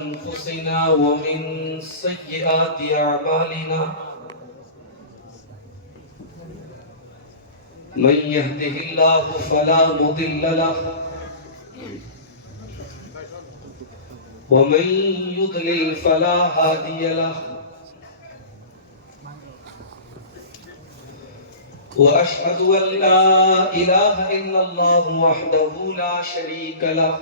أنفسنا ومن سيئات أعمالنا من يهده الله فلا مضل له ومن يضلل فلا هادي له وأشهد أن لا إله إلا الله وحده لا شريك له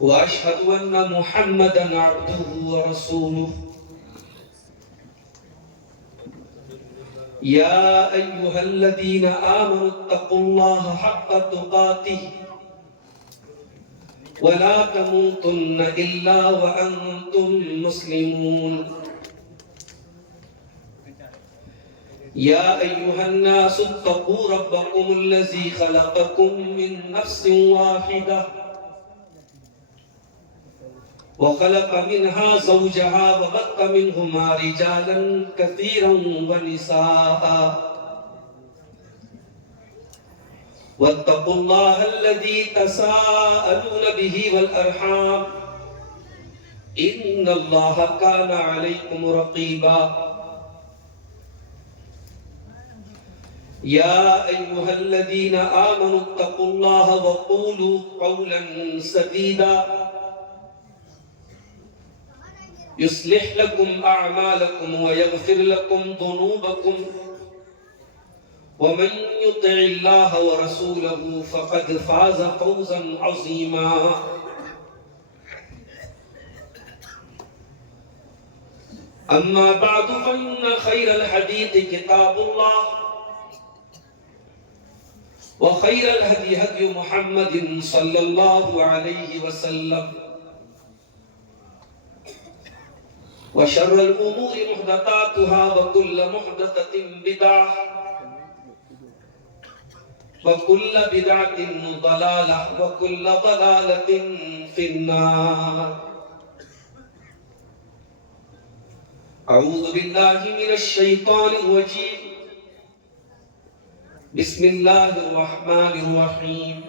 وأشهد أن محمدًا عبده ورسوله يا أيها الذين آمنوا اتقوا الله حق تقاته ولا تموتن إلا وأنتم مسلمون يا أيها الناس اتقوا ربكم الذي خلقكم من نفس واحدة وخلق منها زوجها وبث منهما رجالا كثيرا ونساء واتقوا الله الذي تساءلون به والأرحام إن الله كان عليكم رقيبا يا أيها الذين آمنوا اتقوا الله وقولوا قولا سديدا يصلح لكم أعمالكم ويغفر لكم ذنوبكم ومن يطع الله ورسوله فقد فاز فوزا عظيما أما بعد فإن خير الحديث كتاب الله وخير الهدي هدي محمد صلى الله عليه وسلم وشر الأمور محدثاتها وكل محدثة بدعة وكل بدعة ضلالة وكل ضلالة في النار أعوذ بالله من الشيطان الرجيم بسم الله الرحمن الرحيم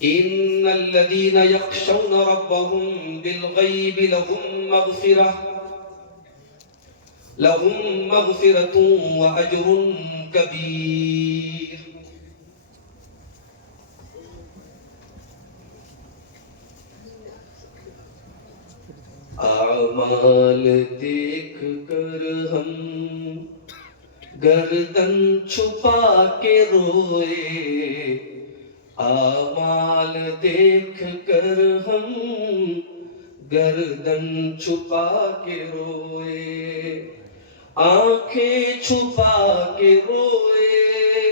إن الذين يخشون ربهم بالغيب لهم مغفرة وأجر كبير اعمال دیکھ کر ہم گردن چھپا کے روئے اعمال دیکھ کر ہم گردن چھپا کے روئے آنکھیں چھپا کے روئے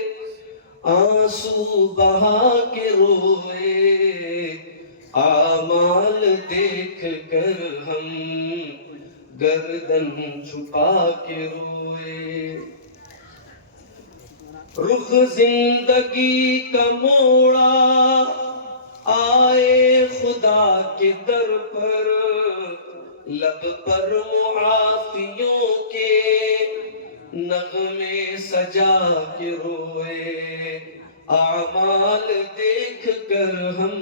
آنسو بہا کے روئے اعمال دیکھ کر ہم گردن چھپا کے روئے رخ زندگی کا موڑا آئے خدا کے در پر لب پر معافیوں کے نغمے سجا کے روئے اعمال دیکھ کر ہم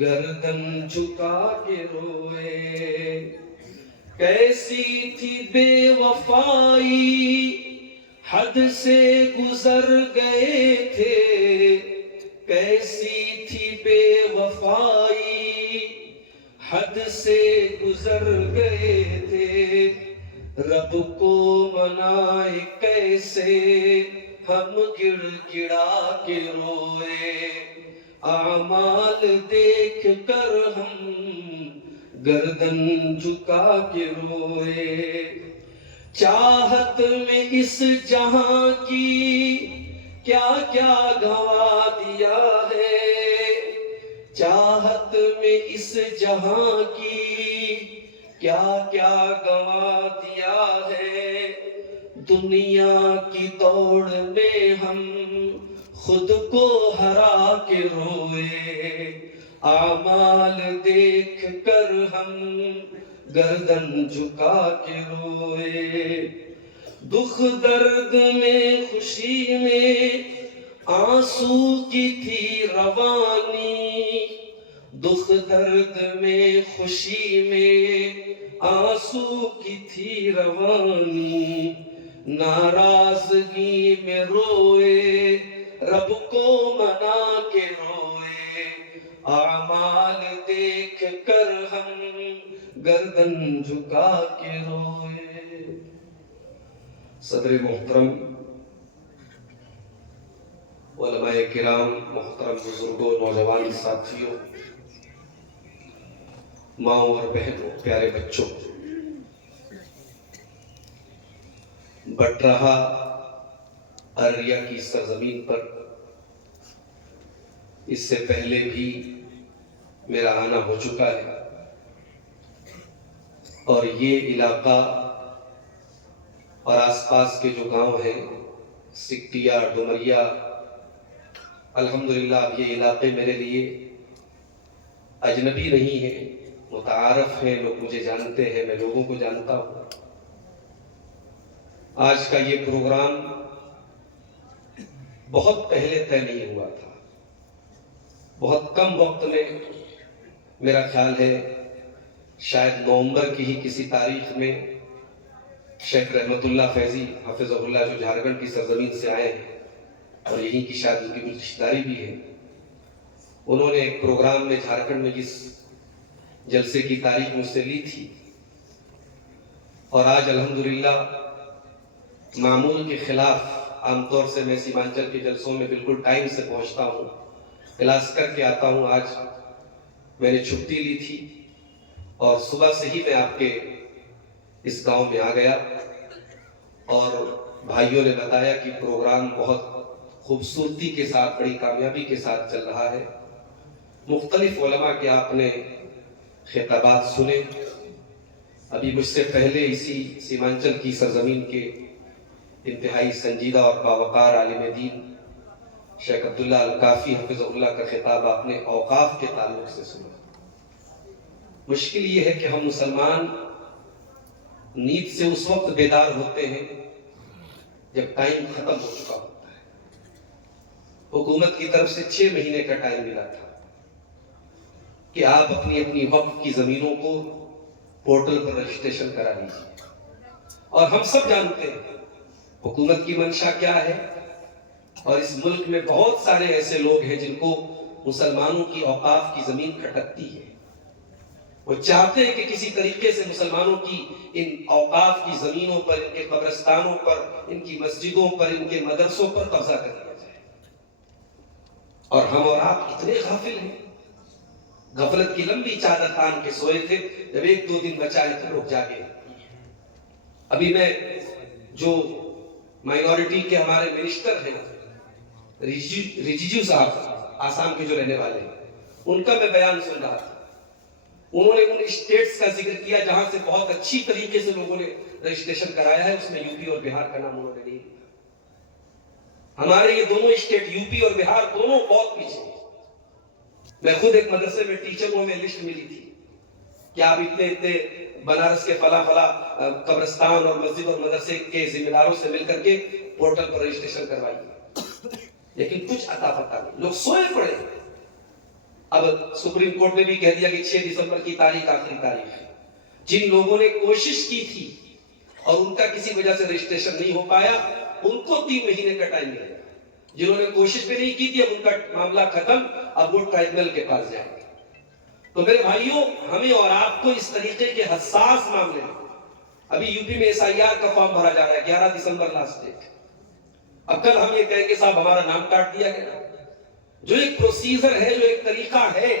گردن جھکا کے روئے کیسی تھی بے وفائی حد سے گزر گئے تھے کیسی تھی بے وفائی حد سے گزر گئے تھے رب کو منائے کیسے ہم گڑ گڑا کے روئے اعمال دیکھ کر ہم گردن جھکا کے روئے چاہت میں اس جہاں کی کیا کیا گنوا دیا ہے چاہت میں اس جہاں کی کیا کیا گنوا دیا ہے دنیا کی دوڑ میں ہم خود کو ہرا کے روئے اعمال دیکھ کر ہم گردن جھکا کے روئے دکھ درد میں خوشی میں آنسو کی تھی روانی، دکھ درد میں خوشی میں آنسو کی تھی روانی، ناراضگی میں روئے رب کو منا کے روئے، اعمال دیکھ کر ہم گردن جھکا کے روئے۔ صدر محترم، علماء کرام، محترم بزرگوں، نوجوان ساتھیوں، ماں اور بہنوں، پیارے بچوں، بٹرہا ارریہ کی سرزمین پر اس سے پہلے بھی میرا آنا ہو چکا ہے، اور یہ علاقہ اور آس پاس کے جو گاؤں ہیں، سکٹیا، ڈومریا، الحمدللہ اب یہ علاقے میرے لیے اجنبی نہیں ہیں، متعارف ہیں، لوگ مجھے جانتے ہیں، میں لوگوں کو جانتا ہوں۔ آج کا یہ پروگرام بہت پہلے طے نہیں ہوا تھا، بہت کم وقت میں، میرا خیال ہے شاید نومبر کی ہی کسی تاریخ میں شیخ رحمت اللہ فیضی حفظہ اللہ، جو جھارکھنڈ کی سرزمین سے آئے ہیں اور یہیں کی شاید ان کی کچھ رشتہ داری بھی ہے، انہوں نے ایک پروگرام میں جھارکھنڈ میں جس جلسے کی تاریخ مجھ سے لی تھی، اور آج الحمدللہ معمول کے خلاف، عام طور سے میں سیمانچل کے جلسوں میں بالکل ٹائم سے پہنچتا ہوں، کلاس کر کے آتا ہوں، آج میں نے چھٹی لی تھی اور صبح سے ہی میں آپ کے اس گاؤں میں آ گیا، اور بھائیوں نے بتایا کہ پروگرام بہت خوبصورتی کے ساتھ، بڑی کامیابی کے ساتھ چل رہا ہے۔ مختلف علماء کے آپ نے خطابات سنے۔ ابھی مجھ سے پہلے اسی سیمانچل کی سرزمین کے انتہائی سنجیدہ اور باوقار عالم دین شیخ عبداللہ الکافی حفظہ اللہ کا خطاب آپ نے اوقاف کے تعلق سے سنا۔ مشکل یہ ہے کہ ہم مسلمان نیند سے اس وقت بیدار ہوتے ہیں جب ٹائم ختم ہو چکا ہوتا ہے۔ حکومت کی طرف سے 6 مہینے کا ٹائم ملا تھا کہ آپ اپنی اپنی وقف کی زمینوں کو پورٹل پر رجسٹریشن کرا لیجیے، اور ہم سب جانتے ہیں حکومت کی منشا کیا ہے، اور اس ملک میں بہت سارے ایسے لوگ ہیں جن کو مسلمانوں کی اوقاف کی زمین کھٹکتی ہے، وہ چاہتے ہیں کہ کسی طریقے سے مسلمانوں کی ان اوقاف کی زمینوں پر، ان کے قبرستانوں پر، ان کی مسجدوں پر، ان کے مدرسوں پر قبضہ کر لیا جائے، اور ہم اور آپ اتنے غافل ہیں، غفلت کی لمبی چادر تان کے سوئے تھے، جب 1-2 دن بچا ہے تو لوگ جاگے۔ ابھی میں جو مائنورٹی کے ہمارے منسٹر ہیں، رجیجو صاحب، آسام کے جو رہنے والے ہیں، ان کا میں بیان سن رہا تھا، انہوں نے ان اسٹیٹس کا ذکر کیا جہاں سے بہت اچھی طریقے سے لوگوں نے رجسٹریشن کرایا ہے، اس میں یو پی اور بہار کا نام انہوں نے نہیں لیا۔ ہمارے یہ دونوں اسٹیٹ یو پی اور بہار دونوں بہت پیچھے ہیں۔ میں خود ایک مدرسے میں ٹیچر ہوں، ہمیں لسٹ ملی تھی کہ آپ اتنے بنارس کے فلاں قبرستان اور مسجد اور مدرسے کے ذمہ داروں سے مل کر کے پورٹل پر رجسٹریشن کروائیے، لیکن کچھ عطا پتہ نہیں، لوگ سوئے پڑے۔ اب سپریم کورٹ نے بھی کہہ دیا کہ 6 دسمبر کی تاریخ آخری تاریخ ہے۔ جن لوگوں نے کوشش کی تھی اور ان کا کسی وجہ سے رجسٹریشن نہیں ہو پایا، ان کو 3 مہینے کا ٹائم ملے گا۔ جنہوں نے کوشش بھی نہیں کی تھی، اب ان کا معاملہ ختم، اب وہ ٹرائبونل کے پاس جائیں گے۔ تو میرے بھائیوں، ہمیں اور آپ کو اس طریقے کے حساس معاملے میں، ابھی یو پی میں SIR کا فارم بھرا جا رہا ہے، 11 دسمبر لاسٹ ڈیٹ۔ اب کل ہم یہ کہیں گے صاحب ہمارا نام کاٹ دیا گیا، جو ایک پروسیجر ہے، جو ایک طریقہ ہے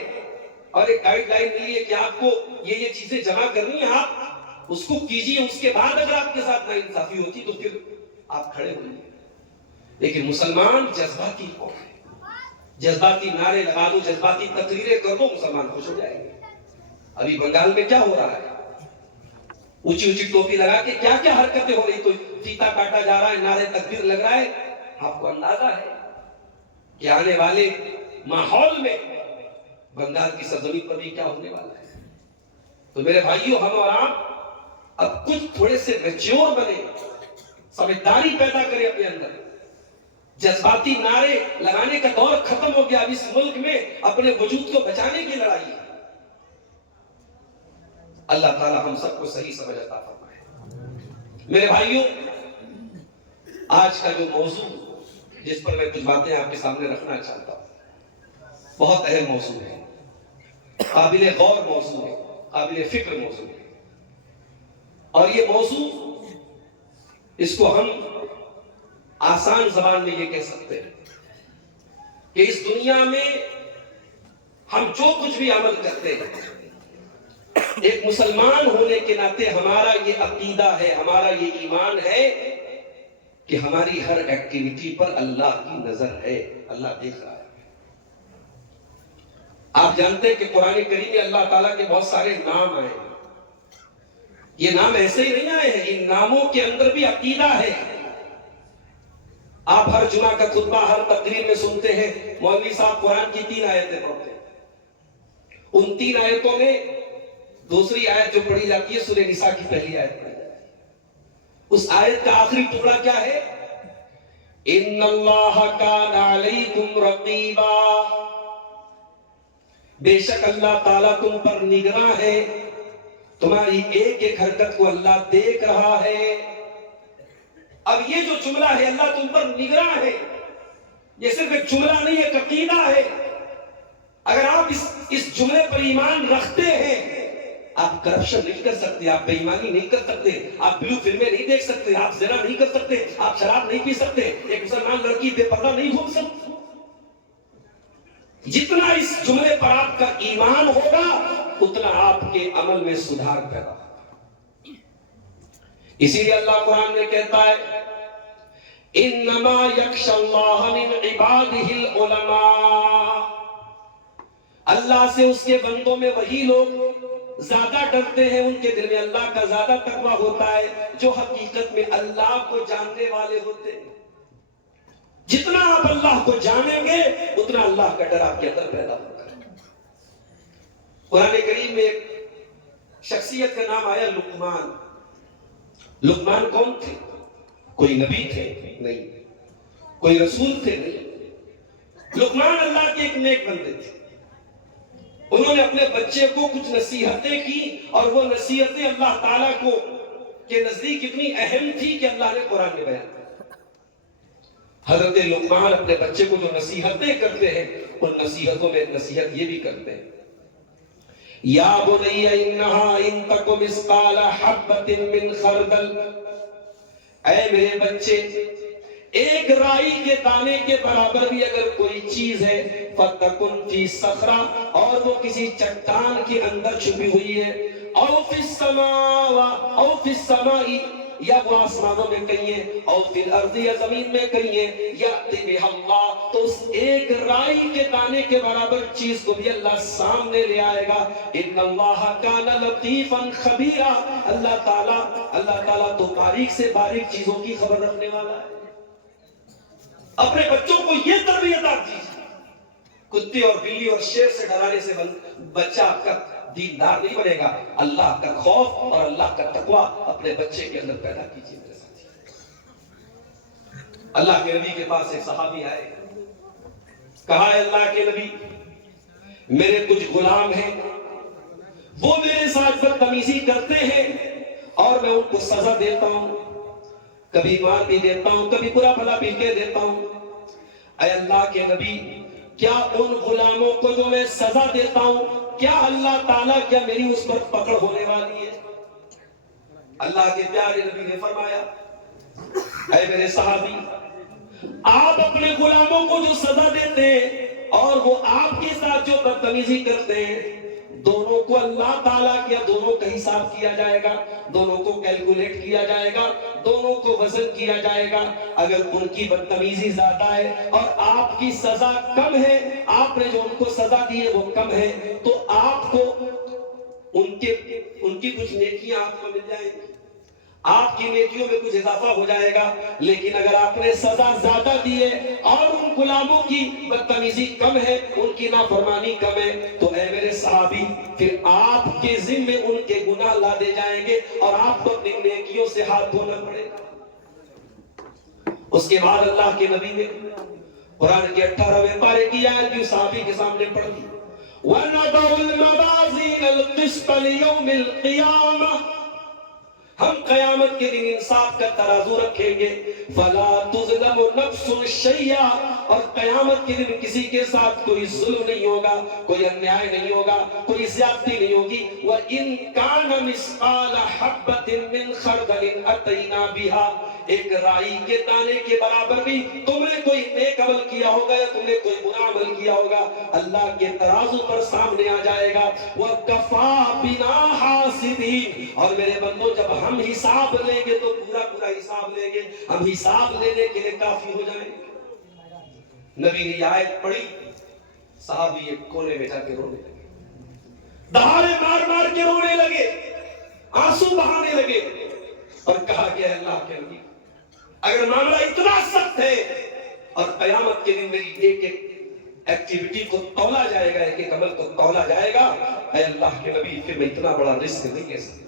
اور ایک گائیڈ لائن ملی ہے کہ آپ کو یہ چیزیں جمع کرنی ہے، آپ اس کو کیجیے، اس کے بعد اگر آپ کے ساتھ ناانصافی ہوتی تو پھر آپ کھڑے ہوئے۔ لیکن مسلمان جذباتی قوم ہے، جذباتی نعرے لگا دو، جذباتی تقریریں کر دو، مسلمان خوش ہو جائیں گے۔ ابھی بنگال میں کیا ہو رہا ہے؟ اونچی اونچی ٹوپی لگا کے کیا کیا حرکتیں ہو رہی، کوئی فیتا کاٹا جا رہا ہے، نعرے تکبیر لگ رہا ہے۔ آپ کو اندازہ ہے کہ آنے والے ماحول میں بنگال کی سرزمین پر بھی کیا ہونے والا ہے؟ تو میرے بھائیوں، ہم اور آپ اب کچھ تھوڑے سے میچور بنے، سمجھداری پیدا کریں اپنے اندر، جذباتی نعرے لگانے کا دور ختم ہو گیا. اب اس ملک میں اپنے وجود کو بچانے کی لڑائی ہے. اللہ تعالیٰ ہم سب کو صحیح سمجھ عطا فرمائے. میرے بھائیوں، آج کا جو موضوع جس پر میں کچھ باتیں آپ کے سامنے رکھنا چاہتا ہوں، بہت اہم موضوع ہے، قابل غور موضوع ہے، قابل فکر موضوع ہے. اور یہ موضوع، اس کو ہم آسان زبان میں یہ کہہ سکتے ہیں کہ اس دنیا میں ہم جو کچھ بھی عمل کرتے ہیں، ایک مسلمان ہونے کے ناطے ہمارا یہ عقیدہ ہے، ہمارا یہ ایمان ہے کہ ہماری ہر ایکٹیویٹی پر اللہ کی نظر ہے، اللہ دیکھ رہا ہے. آپ جانتے ہیں کہ قرآن کریم میں اللہ تعالیٰ کے بہت سارے نام آئے ہیں. یہ نام ایسے ہی نہیں آئے ہیں، ان ناموں کے اندر بھی عقیدہ ہے. آپ ہر جمعہ کا خطبہ، ہر تقریر میں سنتے ہیں مولوی صاحب قرآن کی 3 آیتیں پڑھتے ہیں. ان 3 آیتوں میں دوسری آیت جو پڑھی جاتی ہے سورہ نساء کی پہلی آیت پڑھی جاتی ہے. اس آیت کا آخری ٹکڑا کیا ہے؟ ان اللہ کان علیکم رقیبا، بے شک اللہ تعالیٰ تم پر نگراں ہے، تمہاری ایک ایک حرکت کو اللہ دیکھ رہا ہے. اب یہ جو جملہ ہے اللہ تم پر نگراں ہے، یہ صرف ایک جملہ نہیں، ایک عقیدہ ہے. اگر آپ اس جملے پر ایمان رکھتے ہیں، آپ کرپشن نہیں کر سکتے، آپ بے ایمانی نہیں کر سکتے، آپ بلو فلمیں نہیں دیکھ سکتے، آپ زنا نہیں کر سکتے، آپ شراب نہیں پی سکتے، ایک مسلمان لڑکی بے پردہ نہیں ہو سکتی. جتنا اس جملے پر آپ کا ایمان ہوگا اتنا آپ کے عمل میں سدھار پیدا ہوگا. اسی لیے اللہ قرآن میں کہتا ہے انما یخشی اللہ من عبادہ العلماء، اللہ سے اس کے بندوں میں وہی لوگ زیادہ ڈرتے ہیں، ان کے دل میں اللہ کا زیادہ تقویٰ ہوتا ہے جو حقیقت میں اللہ کو جاننے والے ہوتے ہیں. جتنا آپ اللہ کو جانیں گے اتنا اللہ کا ڈر آپ کے اندر پیدا ہوگا. قرآن کریم میں ایک شخصیت کا نام آیا لقمان. لقمان کون تھے؟ کوئی نبی تھے؟ نہیں. کوئی رسول تھے؟ نہیں. لقمان اللہ کے ایک نیک بندے تھے. انہوں نے اپنے بچے کو کچھ نصیحتیں کی اور وہ نصیحتیں اللہ تعالیٰ کو کے نزدیک اتنی اہم تھی کہ اللہ نے قرآن میں بیان کیا. حضرت لقمان اپنے بچے کو جو نصیحتیں کرتے ہیں ان نصیحتوں میں نصیحت یہ بھی کرتے ہیں یا بنی انہا ان تک مثقال حبۃ من خردل، اے میرے بچے ایک رائی کے دانے کے برابر بھی اگر کوئی چیز ہے فَتَكُنْ فِي صَخْرَةٍ، اور وہ کسی چٹان کے اندر چھپی ہوئی ہے، اَوْ فِي السَّمَاءِ، یا وہ آسمانوں میں کہیں ہے، اَوْ فِي الْأَرْضِ، یا زمین میں کہیں ہے، يَأْتِ بِهَا اللَّهُ، تو اس ایک رائی کے دانے کے برابر چیز کو بھی اللہ سامنے لے آئے گا. إِنَّ اللَّهَ كَانَ لَطِيفًا خَبِيرًا، اللہ تعالیٰ تو باریک سے باریک چیزوں کی خبر رکھنے والا ہے. اپنے بچوں کو یہ تربیت آپ دیجیے. کتے اور بلی اور شیر سے ڈرانے سے بچہ آپ کا دیندار نہیں بنے گا. اللہ کا خوف اور اللہ کا تقویٰ اپنے بچے کے اندر پیدا کیجیے. میرے ساتھی، اللہ کے نبی کے پاس ایک صحابی آئے، کہا ہے اللہ کے نبی میرے کچھ غلام ہیں، وہ میرے ساتھ بدتمیزی کرتے ہیں اور میں ان کو سزا دیتا ہوں، کبھی مار بھی دیتا ہوں، کبھی برا بھلا بھی کہہ دیتا ہوں. اے اللہ کے نبی، کیا ان غلاموں کو جو میں سزا دیتا ہوں کیا اللہ تعالیٰ کیا میری اس پر پکڑ ہونے والی ہے؟ اللہ کے پیارے نبی نے فرمایا اے میرے صحابی، آپ اپنے غلاموں کو جو سزا دیتے ہیں اور وہ آپ کے ساتھ جو بدتمیزی کرتے ہیں، دونوں کو اللہ تعالیٰ کیا دونوں کا حساب کیا جائے گا، دونوں کو کیلکولیٹ کیا جائے گا، دونوں کو وزن کیا جائے گا. اگر ان کی بدتمیزی زیادہ ہے اور آپ کی سزا کم ہے، آپ نے جو ان کو سزا دی ہے وہ کم ہے، تو آپ کو ان کی کچھ نیکیاں آپ کو مل جائیں گی، آپ کی نیکیوں میں کچھ اضافہ ہو جائے گا. لیکن اگر آپ نے سزا زیادہ دی ہے اور ان غلاموں کی بدتمیزی کم ہے، ان کی نافرمانی کم ہے، تو اے میرے صحابی پھر آپ کے ذمے ان کے گناہ لادے جائیں گے اور آپ کو اپنی نیکیوں سے ہاتھ دھونا پڑے گا. اس کے بعد اللہ کے نبی نے قرآن کے 18ویں پارے کی آیت بھی صحابی کے سامنے پڑھ دی، وَنَضَعُ الْمَوَازِينَ الْقِسْطَ لِيَوْمِ الْقِيَامَةِ، ہم قیامت کے دن انصاف کا ترازو رکھیں گے، فَلَا تُظْلَمُ نَفْسٌ شَيْئًا، اور قیامت کے دن کسی کے ساتھ کوئی ظلم نہیں ہوگا، کوئی انیائے نہیں ہوگا، کوئی زیادتی نہیں ہوگی، وَإِن كَانَ مِثْقَالَ حَبَّةٍ مِّنْ خَرْدَلٍ أَتَيْنَا بِهَا، ایک رائی کے دانے کے برابر بھی تم نے کوئی نیک عمل کیا ہوگا یا تم نے کوئی برا عمل کیا ہوگا، اللہ کے ترازو پر سامنے آ جائے گا، وَكَفَى بِنَا حَاسِبِينَ، اور میرے بندو جب ہم حساب لیں گے تو پورا پورا حساب لیں گے، ہم حساب لینے کے لیے کافی ہو جائیں گے۔ نبی نے یہ آیت پڑھی، صحابی ایک کونے میں جا کے رونے لگے، دہاڑے مار مار کے رونے لگے، آنسو بہانے لگے، اور کہا کہ اللہ کے نبی اگر معاملہ اتنا سخت ہے اور قیامت کے دن میری ایک ایک ایکٹیویٹی کو تولا جائے گا، ایک ایک عمل کو تولا جائے گا، اے اللہ کے نبی پھر میں اتنا بڑا رسک نہیں لے سکتا،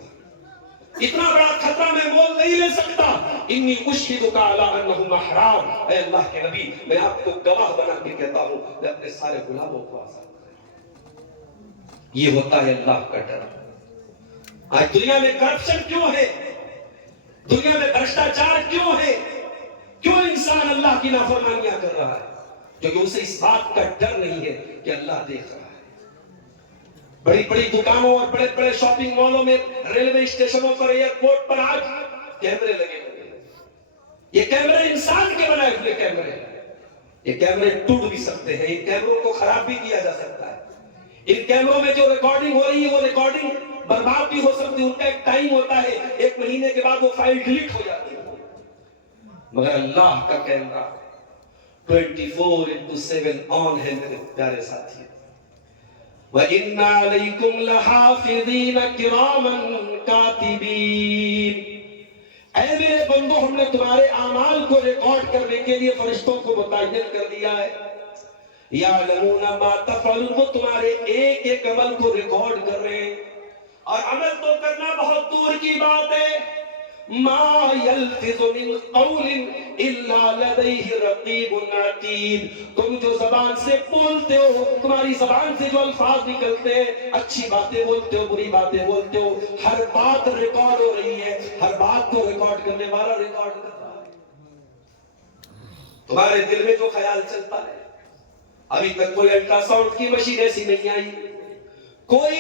اتنا بڑا خطرہ میں مول نہیں لے سکتا، انی اشہدک علی انہم احرام، اے اللہ کے نبی میں آپ کو گواہ بنا کے کہتا ہوں میں اپنے سارے غلاموں کو آزاد کروں۔ یہ ہوتا ہے اللہ کا ڈر۔ آج دنیا میں کرپشن کیوں ہے؟ دنیا میں بھرشٹاچار کیوں ہے؟ کیوں انسان اللہ کی نافرمانیاں کر رہا ہے؟ کیونکہ اسے اس بات کا ڈر نہیں ہے کہ اللہ دیکھ رہا ہے۔ بڑی بڑی دکانوں اور بڑے بڑے شاپنگ مالوں میں، ریلوے اسٹیشنوں پر، ایئرپورٹ پر آج کیمرے لگے ہوئے ہیں۔ یہ کیمرے انسان کے بنائے ہوئے کیمرے ہیں۔ یہ کیمرے ٹوٹ بھی سکتے ہیں، ان کیمروں کو خراب بھی کیا جا سکتا ہے۔ ان کیمروں میں جو ریکارڈنگ ہو رہی ہے وہ ریکارڈنگ برباد بھی ہو سکتی ہے، ان کا ایک ٹائم ہوتا ہے، 1 مہینے کے بعد وہ فائل ڈیلیٹ ہو جاتی ہے۔ مگر اللہ کا کیمرہ 24/7 آن ہے میرے پیارے ساتھی۔ وَإِنَّ عَلَيْكُمْ لَحَافِظِينَ كِرَامًا كَاتِبِينَ، اے میرے بندو ہم نے تمہارے اعمال کو ریکارڈ کرنے کے لیے فرشتوں کو متعین کر دیا ہے۔ يَعْلَمُونَ مَا تَفْعَلُونَ، وہ تمہارے ایک ایک عمل کو ریکارڈ کر رہے ہیں، اور عمل تو کرنا بہت دور کی بات ہے۔ ما يلفظ من قول الا لديه رقيب عتيد، تم جو زبان سے بولتے ہو، تمہاری زبان سے جو الفاظ نکلتے ہیں، اچھی باتیں بولتے ہو، بری باتیں بولتے ہو، ہر بات ریکارڈ ہو رہی ہے، ہر بات کو ریکارڈ کرنے والا ریکارڈ کر رہا ہے۔ تمہارے دل میں جو خیال چلتا ہے، ابھی تک کوئی الٹرا ساؤنڈ کی مشین ایسی نہیں آئی، کوئی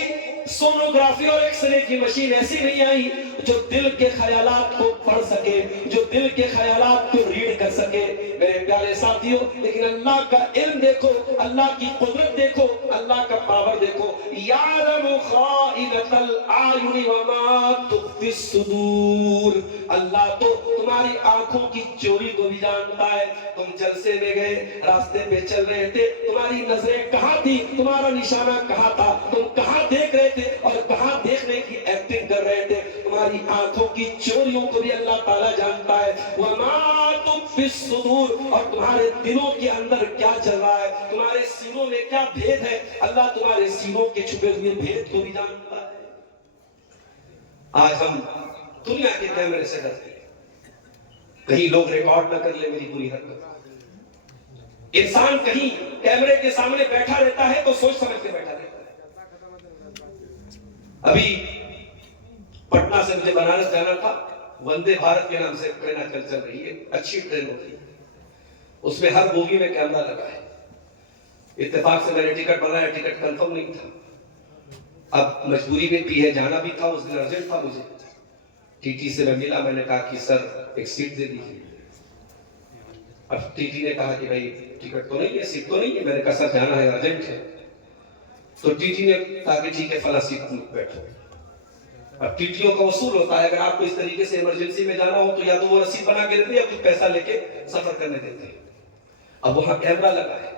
سونوگرافی اور ایکس رے کی مشین ایسی نہیں آئی جو دل کے خیالات کو پڑھ سکے، جو دل کے خیالات کو ریڈ کر سکے میرے پیارے ساتھیوں۔ لیکن اللہ کا علم دیکھو، اللہ کی قدرت دیکھو، اللہ کا پاور دیکھو۔ یعلم خائنۃ الاعین وما تخفی الصدور، اللہ تو تمہاری آنکھوں کی چوری کو بھی جانتا ہے۔ تم جلسے میں گئے، راستے پہ چل رہے تھے، تمہاری نظریں کہاں تھی، تمہارا نشانہ کہاں تھا، تم کہاں دیکھ رہے تھے اور کہاں دیکھنے کی ایکٹنگ کر رہے تھے، تمہاری آنکھوں کی چوریوں کو بھی اللہ تعالیٰ جانتا ہے۔ وَمَا تُخْفِي الصُّدُورُ، اور تمہارے دلوں کے اندر کیا چل رہا ہے، تمہارے سینوں میں کیا بھید ہے، اللہ تمہارے سینوں کے چھپے ہوئے بھید کو بھی جانتا ہے۔ آج ہم دنیا کے کیمرے سے ڈرتے ہیں، کہیں لوگ ریکارڈ نہ کر لیں میری بری حرکت۔ انسان کہیں کیمرے کے سامنے بیٹھا رہتا ہے تو سوچ سمجھ کے بیٹھا رہتا ہے۔ ابھی پٹنہ سے مجھے بنارس جانا تھا، وندے بھارت کے نام سے ٹرین آج کل چل رہی ہے، اچھی ٹرین ہوتی ہے، اس میں ہر بوگی میں کیمرہ لگا ہے۔ اتفاق سے میں نے ٹکٹ بنایا، ٹکٹ کنفرم نہیں تھا، اب مجبوری میں بھی ہے، جانا بھی تھا، اس دن ارجنٹ تھا مجھے۔ ٹی ٹی سے میں ملا، میں نے کہا کہ سر ایک سیٹ دے دیجیے۔ اب ٹی ٹی نے کہا کہ بھائی ٹکٹ تو نہیں ہے، سیٹ تو نہیں ہے۔ میں نے کہا سر جانا ہے، ارجنٹ ہے۔ تو ٹی ٹی نے کہا کہ ٹھیک ہے فلاں سیٹ میں بیٹھو۔ اب ٹی ٹیوں کا اصول ہوتا ہے اگر آپ کو اس طریقے سے ایمرجنسی میں جانا ہو تو یا تو وہ رسید بنا کے دیتے ہیں یا کچھ پیسہ لے کے سفر کرنے دیتے ہیں۔ اب وہاں کیمرہ لگا ہے،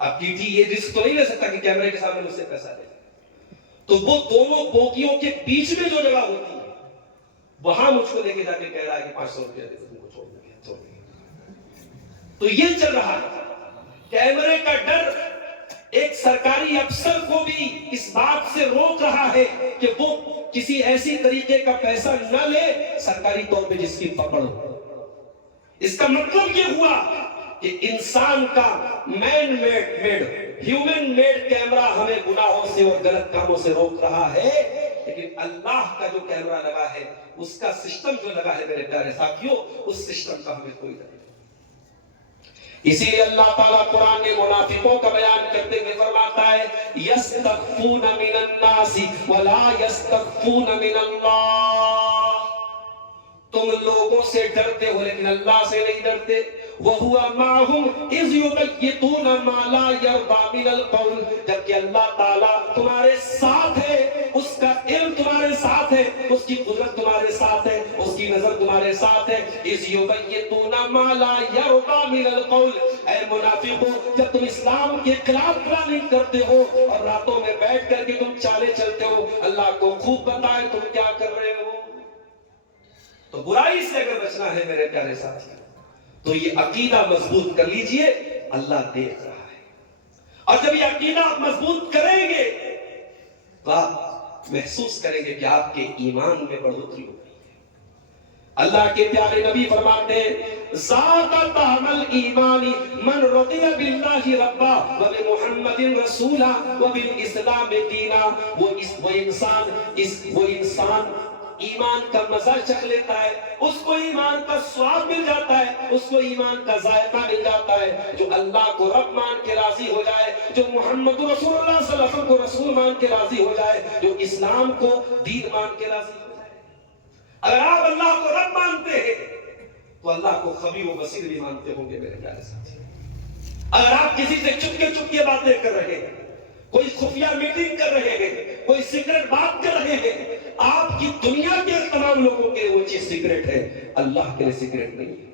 اب ٹی ٹی یہ رسک تو نہیں لے سکتا کہ کیمرے کے سامنے مجھ سے پیسہ لے، تو وہ دونوں بوگیوں کے بیچ میں جو جگہ ہوتی ہے وہاں مجھ کو لے کے جا کے کہہ رہا ہے کہ 500 روپیہ دے دو، تم کو چھوڑ دیں گے۔ تو یہ چل رہا ہے، کیمرے کا ڈر ایک سرکاری افسر کو بھی اس بات سے روک رہا ہے کہ وہ کسی ایسی طریقے کا پیسہ نہ لے سرکاری طور پہ جس کی پکڑ ہو۔ اس کا مطلب یہ ہوا کہ انسان کا man made human made camera ہمیں گناہوں سے اور غلط کاموں سے روک رہا ہے، لیکن اللہ کا جو کیمرہ لگا ہے، اس کا سسٹم جو لگا ہے میرے پیارے ساتھیوں، اس سسٹم کا ہمیں کوئی ڈر نہیں۔ اسی لیے اللہ تعالیٰ قرآن میں منافقوں کا بیان کرتے ہوئے فرماتا ہے یستخفون من الناس ولا یستخفون من اللہ، تم لوگوں سے ڈرتے ہو لیکن اللہ سے نہیں ڈرتے۔ وَهُوَ مَعَهُمْ إِذْ يُبَيِّتُونَ مَا لَا يَرْضَىٰ مِنَ الْقَوْلِ، جبکہ اللہ تعالیٰ تمہارے ساتھ ہے، اس کا علم تمہارے ساتھ ہے، اس کی قدرت تمہارے ساتھ ہے، اس کی نظر تمہارے ساتھ ہے۔ إِذْ يُبَيِّتُونَ مَا لَا يَرْضَىٰ مِنَ الْقَوْلِ، اے منافقو، جب تم اسلام کے خلاف پلاننگ کرتے ہو اور راتوں میں بیٹھ کر کے تم چالے چلتے ہو، اللہ کو خوب بتائے تم کیا کر رہے ہو۔ تو برائی سے اگر بچنا ہے میرے پیارے ساتھی، تو یہ عقیدہ مضبوط کر لیجئے، اللہ دیکھ رہا ہے، اور جب یہ عقیدہ آپ مضبوط کریں گے تو آپ محسوس کریں گے کہ آپ کے ایمان میں بڑھوتری ہو گئی ہے۔ اللہ کے پیارے نبی فرماتے ہیں ذات طعم الایمان من رضی باللہ ربا وبمحمد رسولا وبالاسلام دینا، وہ انسان ایمان کا مزہ چکھ لیتا ہے، اس کو ایمان کا سواد مل جاتا ہے، اس کو ایمان کا ذائقہ مل جاتا ہے، جو اللہ کو رب مان کے راضی ہو جائے، جو محمد رسول اللہ صلی اللہ علیہ وسلم کو رسول مان کے راضی ہو جائے، جو اسلام کو دین مان کے راضی ہو جائے۔ اگر آپ اللہ کو رب مانتے ہیں تو اللہ کو خبیر و بصیر بھی مانتے ہوں گے میرے پیارے ساتھی۔ اگر آپ کسی سے چپکے باتیں کر رہے ہیں، کوئی خفیہ میٹنگ کر رہے ہیں، کوئی سیکرٹ بات کر رہے ہیں، آپ کی دنیا کے تمام لوگوں کے وہ چیز سیکرٹ ہے، اللہ کے لیے سیکرٹ نہیں ہے۔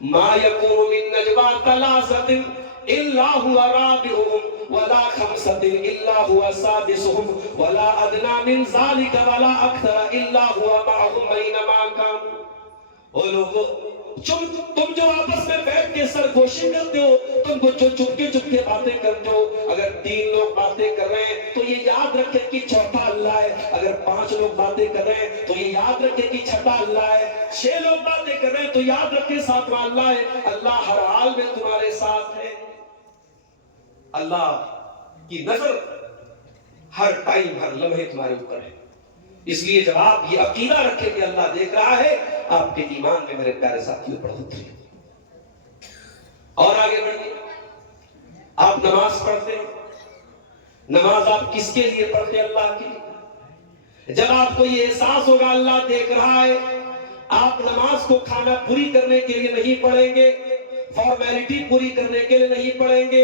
ما یکون من نجوا ثلاثۃ الا هو رابعهم ولا خمسۃ الا هو سادسهم ولا ادنى من ذلك ولا اکثر الا هو معهم اينما كانوا۔ او لوگوں، تم جو آپس میں بیٹھ کے سرگوشی کرتے ہو، تم کو جو چپکے باتیں کرتے ہو، اگر 3 لوگ باتیں کر رہے ہیں تو یہ یاد رکھے کہ چوتھا اللہ ہے، اگر 5 لوگ باتیں کر رہے ہیں تو یہ یاد رکھے کہ چھٹا اللہ ہے، 6 لوگ باتیں کر رہے ہیں تو یاد رکھے 7واں اللہ ہے۔ اللہ ہر حال میں تمہارے ساتھ ہے، اللہ کی نظر ہر ٹائم ہر لمحے تمہارے اوپر ہے۔ اس لیے جب آپ یہ عقیدہ رکھیں کہ اللہ دیکھ رہا ہے، آپ کے ایمان میں میرے پیارے ساتھیوں بڑھوتری ہوگی۔ اور آگے بڑھیے، آپ نماز پڑھتے ہیں، نماز آپ کس کے لیے پڑھتے ہیں؟ اللہ کے لیے۔ جب آپ کو یہ احساس ہوگا اللہ دیکھ رہا ہے، آپ نماز کو کھانا پوری کرنے کے لیے نہیں پڑھیں گے، فارمیلٹی پوری کرنے کے لیے نہیں پڑھیں گے،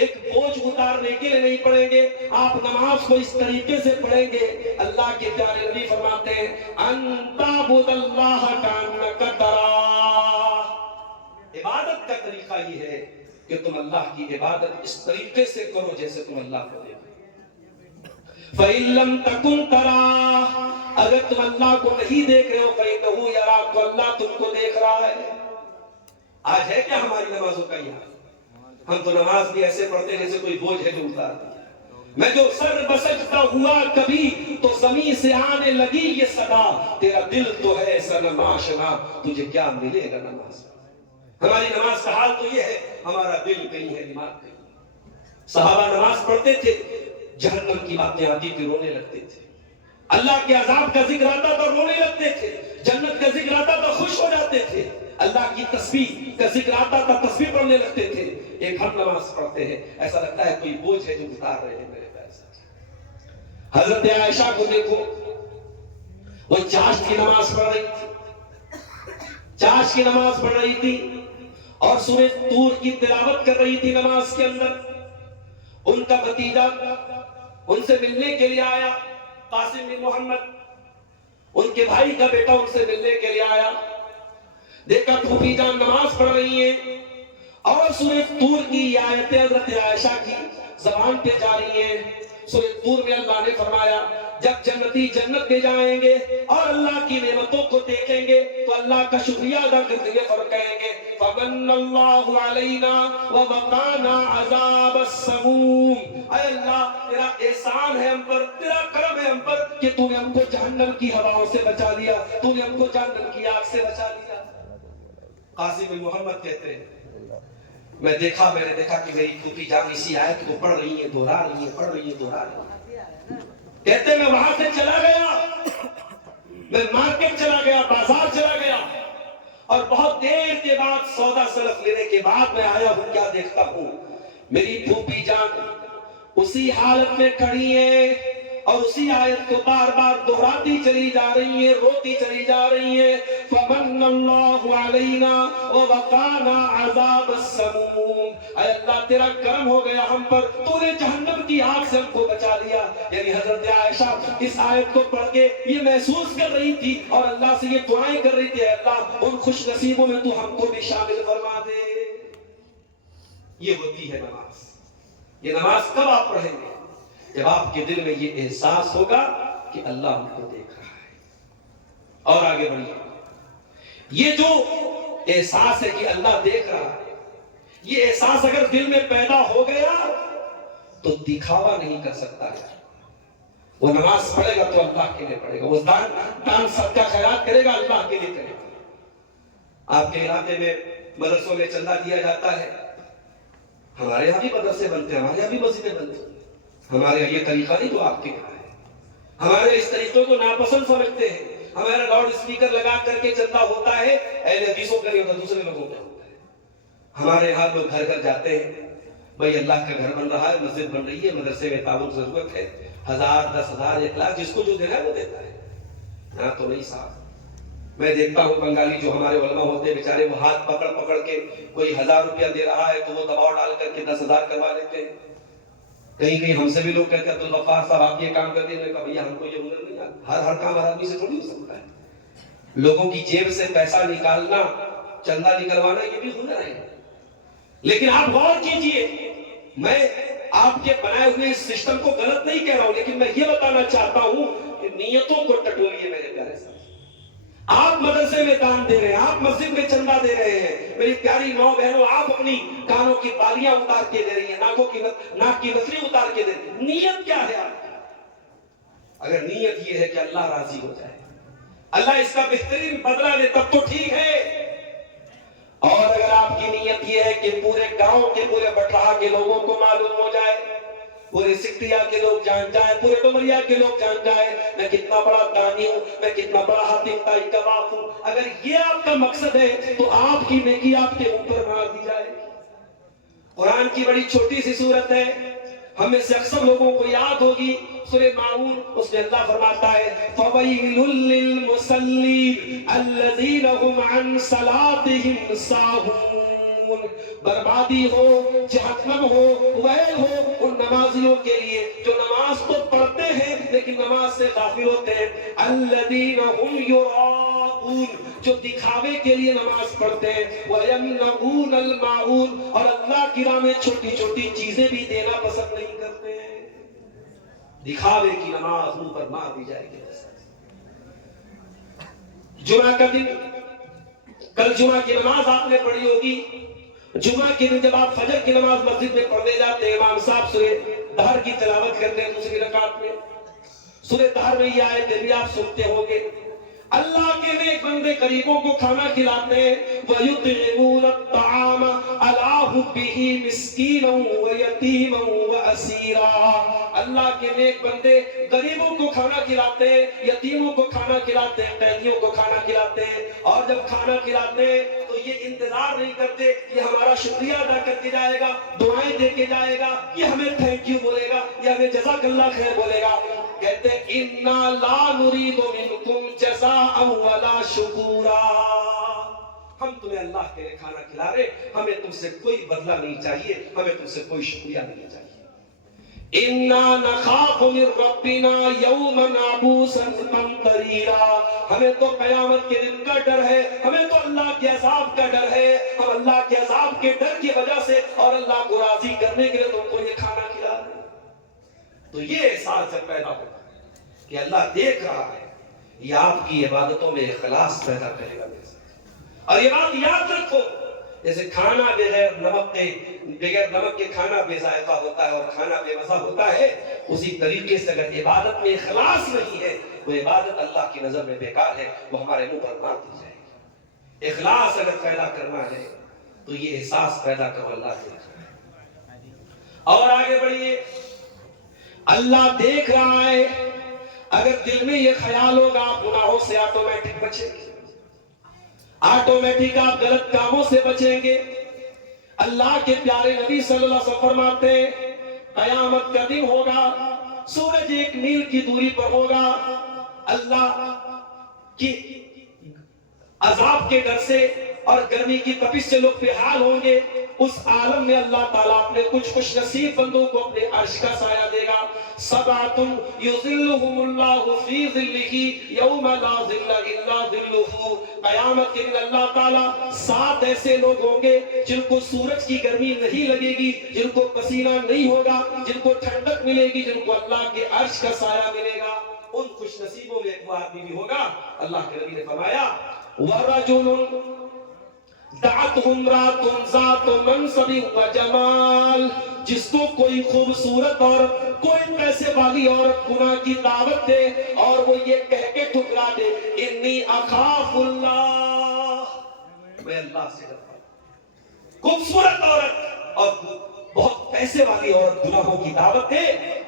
ایک بوجھ اتارنے کے لیے نہیں پڑھیں گے، آپ نماز کو اس طریقے سے پڑھیں گے۔ اللہ کے پیارے نبی فرماتے ہیں ان تعبد اللہ کانک تراہ، عبادت کا طریقہ یہ ہے کہ تم اللہ کی عبادت اس طریقے سے کرو جیسے تم اللہ کو دیکھو۔ فَإِن لَمْ تَكُنْ تَرَاهُ، اگر تم اللہ کو نہیں دیکھ رہے ہو، فَإِنَّهُ يَرَاكَ، تو اللہ تم کو دیکھ رہا ہے۔ آج ہے کیا ہماری نمازوں کا یہ حال؟ ہم تو نماز بھی ایسے پڑھتے ہیں جیسے کوئی بوجھ ہے جو اتار دیا۔ میں جو سر بسجتا ہوا کبھی تو زمین سے آنے لگی یہ صدا، تیرا دل تو ہے صنم آشنا، تجھے کیا ملے گا نماز۔ ہماری نماز کا حال تو یہ ہے، ہمارا دل کہیں ہے، دماغ کہیں ہے۔ صحابہ نماز پڑھتے تھے، جہنم کی باتیں آتی تھی رونے لگتے تھے، اللہ کے عذاب کا ذکر آتا تھا رونے لگتے تھے، جنت کا ذکر آتا تھا خوش ہو جاتے تھے، اللہ کی تسبیح کا ذکر آتا تھا تسبیح پڑھنے لگتے تھے۔ ایک ہم نماز پڑھتے ہیں، ایسا لگتا ہے کوئی بوجھ ہے جو اتار رہے ہیں میرے پیارے ساتھی۔ حضرت عائشہ کو دیکھو، وہ چاشت کی نماز پڑھ رہی تھی، چاشت کی نماز پڑھ رہی تھی اور سورہ طور کی تلاوت کر رہی تھی نماز کے اندر۔ ان کا بھتیجا ان سے ملنے کے لیے آیا، قاسم بن محمد، ان کے بھائی کا بیٹا ان سے ملنے کے لیے آیا۔ دیکھا پھوپھی جان نماز پڑھ رہی ہیں اور سورہ طور کی آیتیں حضرت عائشہ کی زبان پہ جا رہی ہیں۔ سورہ طور میں اللہ نے فرمایا جب جنتی جنت میں جائیں گے اور اللہ کی نعمتوں کو دیکھیں گے تو اللہ کا شکریہ ادا کرتے ہوئے فرق کہیں گے فَمَنَّ اللَّهُ عَلَيْنَا وَوَقَانَا عَذَابَ السَّمُومِ، اے اللہ تیرا احسان ہے ہم پر، تیرا کرم ہے ہم پر کہ تو نے ہم کو جہنم کی ہواؤں سے بچا لیا، تو نے ہم کو جہنم کی آگ سے بچا لیا۔ قاسم بن محمد کہتے ہیں میں نے دیکھا کہ میری پھوپھی جان اسی آیت کو پڑھ رہی ہیں، دہرا رہی ہیں، پڑھ رہی ہیں، دہرا رہی ہیں۔ کہتے میں وہاں سے چلا گیا، میں مارکیٹ چلا گیا، بازار چلا گیا، اور بہت دیر کے بعد سودا سلف لینے کے بعد میں آیا ہوں، کیا دیکھتا ہوں میری پھوپھی جان اسی حالت میں کھڑی ہے اور اسی آیت کو بار بار دہراتی چلی جا رہی ہے، روتی چلی جا رہی ہے، فمن اللہ علینا ووقانا عذاب السموم، اے اللہ تیرا کرم ہو گیا ہم پر، تو نے جہنم کی آگ سے ہم کو بچا لیا۔ یعنی حضرت عائشہ اس آیت کو پڑھ کے یہ محسوس کر رہی تھی اور اللہ سے یہ دعائیں کر رہی تھی، اے اللہ ان خوش نصیبوں میں تو ہم کو بھی شامل فرما دے۔ یہ ہوتی ہے نماز۔ یہ نماز کب آپ پڑھیں گے؟ جب آپ کے دل میں یہ احساس ہوگا کہ اللہ ہم کو دیکھ رہا ہے۔ اور آگے بڑھیے، یہ جو احساس ہے کہ اللہ دیکھ رہا ہے، یہ احساس اگر دل میں پیدا ہو گیا تو دکھاوا نہیں کر سکتا ہے۔ وہ نماز پڑھے گا تو اللہ کے لیے پڑھے گا، وہ دان صدقہ خیرات کرے گا اللہ کے لیے کرے گا۔ آپ کے علاقے میں مدرسوں میں چندہ دیا جاتا ہے، ہمارے یہاں بھی مدرسے بنتے ہیں، ہمارے یہاں بھی مسجدیں بنتی ہیں، ہمارے یہاں یہ طریقہ نہیں جو آپ کے یہاں ہے۔ ہمارے اس طریقوں کو ناپسند سمجھتے ہیں، ہمارا لاؤڈ اسپیکر لگا کر کے چندہ ہوتا ہے، اہل حدیثوں کا نہیں ہوتا، دوسرے لوگوں کا ہوتا ہے۔ ہمارے یہاں لوگ گھر گھر جاتے ہیں، بھائی اللہ کا گھر بن رہا ہے، مسجد بن رہی ہے، مدرسے میں تعاون ضرورت ہے، 1000 10,000 1 لاکھ جس کو جو دینا ہے وہ دیتا ہے۔ یہاں تو نہیں صاحب، میں دیکھتا ہوں بنگالی جو ہمارے علماء ہوتے ہیں بیچارے، وہ ہاتھ پکڑ پکڑ کے کوئی 1000 روپیہ دے رہا ہے تو وہ دباؤ ڈال کر کے 10,000 کروا لیتے ہیں۔ کہیں کہیں ہم سے بھی لوگ کہتے ہیں عبدالغفار صاحب آپ یہ کام کر دیں، میں نے کہا بھیا ہم کو یہ ہنر نہیں آتا، ہر کام ہر آدمی سے تھوڑی ہو سکتا ہے۔ لوگوں کی جیب سے پیسہ نکالنا، چندہ نکلوانا، یہ بھی ہنر ہے۔ لیکن آپ غور کیجئے، میں آپ کے بنائے ہوئے اس سسٹم کو غلط نہیں کہہ رہا ہوں، لیکن میں یہ بتانا چاہتا ہوں کہ نیتوں کو ٹٹولیے میرے پیارے صاحب۔ آپ مدرسے میں دان دے رہے ہیں، آپ مسجد میں چندہ دے رہے ہیں، میری پیاری ماں بہنوں آپ اپنی کانوں کی بالیاں اتار کے دے رہی ہیں، ناک کی نثری اتار کے دے رہی ہیں۔ نیت کیا ہے آپ کی؟ اگر نیت یہ ہے کہ اللہ راضی ہو جائے، اللہ اس کا بہترین بدلہ دے، تب تو ٹھیک ہے۔ اور اگر آپ کی نیت یہ ہے کہ پورے گاؤں کے، پورے بٹراہ کے لوگوں کو معلوم ہو جائے، پورے سکھیا کے لوگ جان جائیں، پورے ڈمریا کے لوگ جان جائیں میں کتنا بڑا دانی ہوں، میں کتنا بڑا حاتم طائی کا باپ ہوں، اگر یہ آپ کا مقصد ہے تو آپ کی نیکی آپ کے اوپر مار دی جائے گی۔ قرآن کی بڑی چھوٹی سی سورت ہے، ہم میں سے اکثر لوگوں کو یاد ہوگی، سورہ ماعون، اس میں اللہ فرماتا ہے فَوَيْلٌ لِّلْمُصَلِّينَ الَّذِينَ هُمْ عَنْ صَلَاتِهِمْ سَاهُونَ۔ بربادی ہو، جہنم ہو، ویل ہو ان نمازیوں کے لیے جو نماز تو پڑھتے ہیں لیکن نماز سے غافل ہوتے ہیں۔ الَّذِينَ هُمْ يُرَاءُونَ، جو دکھاوے کے لیے نماز پڑھتے ہیں، وَيَمْنَعُونَ الْمَاعُونَ، اور اللہ کی راہ میں چھوٹی چھوٹی چیزیں بھی دینا پسند نہیں کرتے ہیں۔ دکھاوے کی نماز منہ پر مار دی جائے گی۔ جمعہ کا دن، کل جمعہ کی نماز آپ نے پڑھی ہوگی، جمعہ کے دن جب آپ فجر کی نماز مسجد میں پڑھنے جاتے ہیں، امام صاحب سورہ دہر کی تلاوت کرتے ہیں دوسری رکعت میں، سورہ دہر میں یہ آیتیں بھی آپ سنتے ہوں گے، اللہ کے نیک بندے غریبوں کو کھانا کھلاتے ہیں، وَيُطْعِمُونَ الطَّعَامَ عَلَىٰ حُبِّهِ مِسْكِينًا وَيَتِيمًا وَأَسِيرًا۔ اللہ کے نیک بندے غریبوں کو کھانا کھلاتے ہیں، یتیموں کو کھانا کھلاتے ہیں، قیدیوں کو کھانا کھلاتے ہیں، اور جب کھانا کھلاتے ہیں تو یہ انتظار نہیں کرتے یہ ہمارا شکریہ ادا کر کے جائے گا، دعائیں دے کے جائے گا، یہ ہمیں تھینک یو بولے گا، یہ ہمیں جزاک اللہ خیر بولے گا۔ کہتے ہیں اِنَّا لَا نُرِيدُ مِنْكُمْ جَزَاءً وَلَا شُكُورًا، ہم تمہیں اللہ کے لیے کھانا کھلا رہے، ہمیں تم سے کوئی بدلہ نہیں چاہیے، ہمیں تم سے کوئی شکریہ نہیں چاہیے۔ اِنَّا نَخَافُ مِن رَبِّنَا يَوْمًا عَبُوسًا قَمْطَرِيرًا، ہمیں تو قیامت کے دن کا ڈر ہے، ہمیں تو اللہ کے عذاب کا ڈر ہے، ہم اللہ کے عذاب کے ڈر کی وجہ سے اور اللہ کو راضی کرنے کے لیے تم کو یہ کھانا کھلا رہے ہیں۔ تو یہ احساس جب پیدا ہوگا کہ اللہ دیکھ رہا ہے، یہ آپ کی عبادتوں میں اخلاص پیدا کرے گا۔ اور یہ بات یاد رکھو، جیسے کھانا بغیر نمک کے کھانا بے ذائقہ ہوتا ہے اور کھانا بے مزہ ہوتا ہے، اسی طریقے سے اگر عبادت میں اخلاص نہیں ہے وہ عبادت اللہ کی نظر میں بیکار ہے، وہ ہمارے منہ پر مار دی جائے گی۔ اخلاص اگر پیدا کرنا ہے تو یہ احساس پیدا کرو اللہ دیکھ رہا ہے. اور آگے بڑھیے. اللہ دیکھ رہا ہے. اگر دل میں یہ خیال ہوگا آپ گناہوں سے آٹومیٹک بچیں گے, آٹومیٹک آپ غلط کاموں سے بچیں گے. اللہ کے پیارے نبی صلی اللہ علیہ وسلم فرماتے ہیں قیامت کا دن ہوگا, سورج 1 میل کی دوری پر ہوگا, اللہ کی عذاب کے ڈر سے اور گرمی کی تپش سے لوگ بے حال ہوں گے. اس عالم میں اللہ تعالیٰ اپنے کچھ خوش نصیب بندوں کو اپنے عرش کا سایہ دے گا. سبعۃ یظلھم اللہ فی ظلہ یوم لا ظل الا ظلہ. قیامت کے دن اللہ تعالیٰ 7 ایسے لوگ ہوں گے جن کو سورج کی گرمی نہیں لگے گی, جن کو پسینہ نہیں ہوگا, جن کو ٹھنڈک ملے گی, جن کو اللہ کے عرش کا سایہ ملے گا. ان خوش نصیبوں میں ایک وہ آدمی بھی ہوگا. اللہ کے نبی نے فرمایا وَرَجُلٌ دَعَتْهُ امْرَأَةٌ ذَاتُ مَنْصَبٍ وَجَمَالٍ. جس کو کوئی خوبصورت عورت, کوئی پیسے والی عورت گناہ کی دعوت دے اور وہ یہ کہہ کے ٹھکرا دے انی اخاف اللہ, میں اللہ سے ڈرتا ہوں. خوبصورت عورت اور بہت پیسے والی عورت گناہوں کی دعوت دے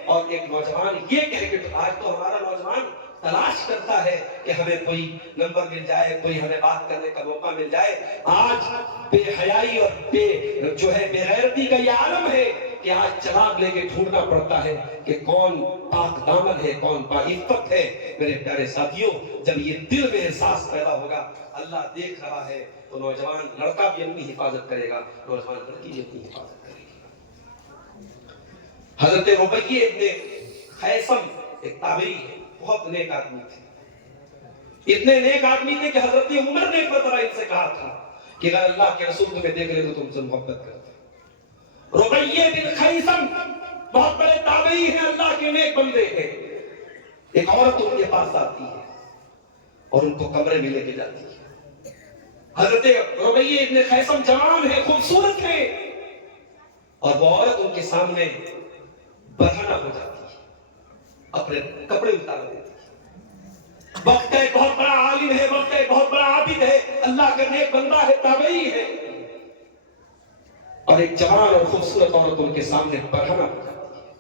اور ایک نوجوان یہ کہہ کے, آج تو ہمارا نوجوان تلاش کرتا ہے کہ ہمیں کوئی نمبر مل جائے, کوئی ہمیں بات کرنے کا موقع مل جائے. آج بے حیائی اور بے غیرتی کا یہ عالم ہے کہ آج چراغ لے کے ڈھونڈنا پڑتا ہے کہ کون پاک دامن ہے, کون باعفت ہے. میرے پیارے ساتھیوں, جب یہ دل میں احساس پیدا ہوگا اللہ دیکھ رہا ہے تو نوجوان لڑکا بھی اپنی حفاظت کرے گا, نوجوان لڑکی بھی اپنی حفاظت کرے گی. حضرت ربیع ابن خیثم ایک تابعی ہے, بہت نیک آدمی تھے. اتنے نیک آدمی تھے کہ حضرت عمر نے ایک مرتبہ ان سے کہا تھا کہ اگر اللہ کے رسول تمہیں دیکھ لے تو تم سے محبت کرتے. ربیع بن خیثم بہت بڑے تابعی ہیں, اللہ کے نیک بندے ہیں. ایک عورت ان کے پاس آتی ہے اور ان کو کمرے میں لے کے جاتی ہے. حضرت ربیع بن خیثم جوان ہے, خوبصورت ہے, اور وہ عورت ان کے سامنے برہنہ ہو جاتی ہے, اپنے کپڑے اتار دیتی ہے. وقت ہے بہت بڑا عالم ہے, وقت ہے بہت بڑا عابد ہے, اللہ کا نیک بندہ ہے, تابعی ہے, اور ایک جوان اور خوبصورت عورت ان کے سامنے برہنہ ہو جاتی ہے.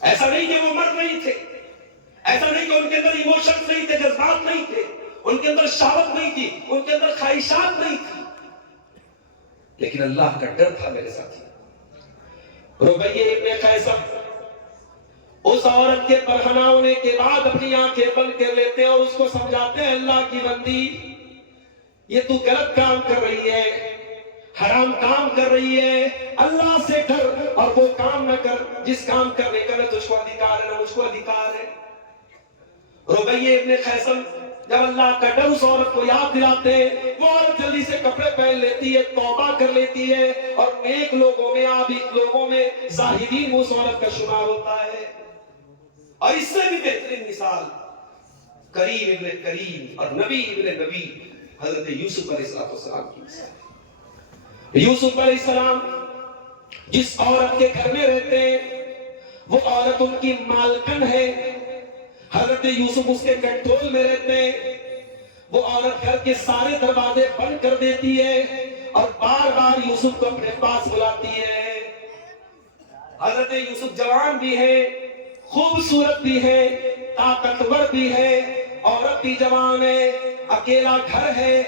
ایسا نہیں کہ وہ مرد نہیں تھے, ایسا نہیں کہ ان کے اندر ایموشنز نہیں تھے, جذبات نہیں تھے, ان کے اندر شہوت نہیں تھی, ان کے اندر خواہشات نہیں تھی, لیکن اللہ کا ڈر تھا. میرے ساتھی, ربیع ابن خیثم اس عورت کے برہنہ ہونے کے بعد اپنی آنکھیں بند کر لیتے ہیں اور اس کو سمجھاتے ہیں اللہ کی بندی, یہ تو غلط کام کر رہی ہے, حرام کام کر رہی ہے, اللہ سے ڈر اور وہ کام نہ کر جس کام کرنے کا نہ تجھ کو ادھیکار ہے نہ مجھ کو ادھیکار ہے. ربیع ابن خیثم جب اللہ کا ڈر اس عورت کو یاد دلاتے ہیں, وہ عورت جلدی سے کپڑے پہن لیتی ہے, توبہ کر لیتی ہے, اور نیک لوگوں میں, عابد لوگوں میں, زاہدین اس عورت کا شمار ہوتا ہے. اور اس سے بھی بہترین مثال کریم ابن کریم اور نبی ابن نبی حضرت یوسف علیہ السلام کی مثال. یوسف علیہ السلام جس عورت کے گھر میں رہتے ہیں وہ عورت ان کی مالکن ہے. حضرت یوسف اس کے کنٹرول میں رہتے ہیں. وہ عورت گھر کے سارے دروازے بند کر دیتی ہے اور بار بار یوسف کو اپنے پاس بلاتی ہے. حضرت یوسف جوان بھی ہے, خوبصورت بھی ہے, طاقتور بھی ہے, عورت بھی جوان ہے, اکیلا گھر ہے,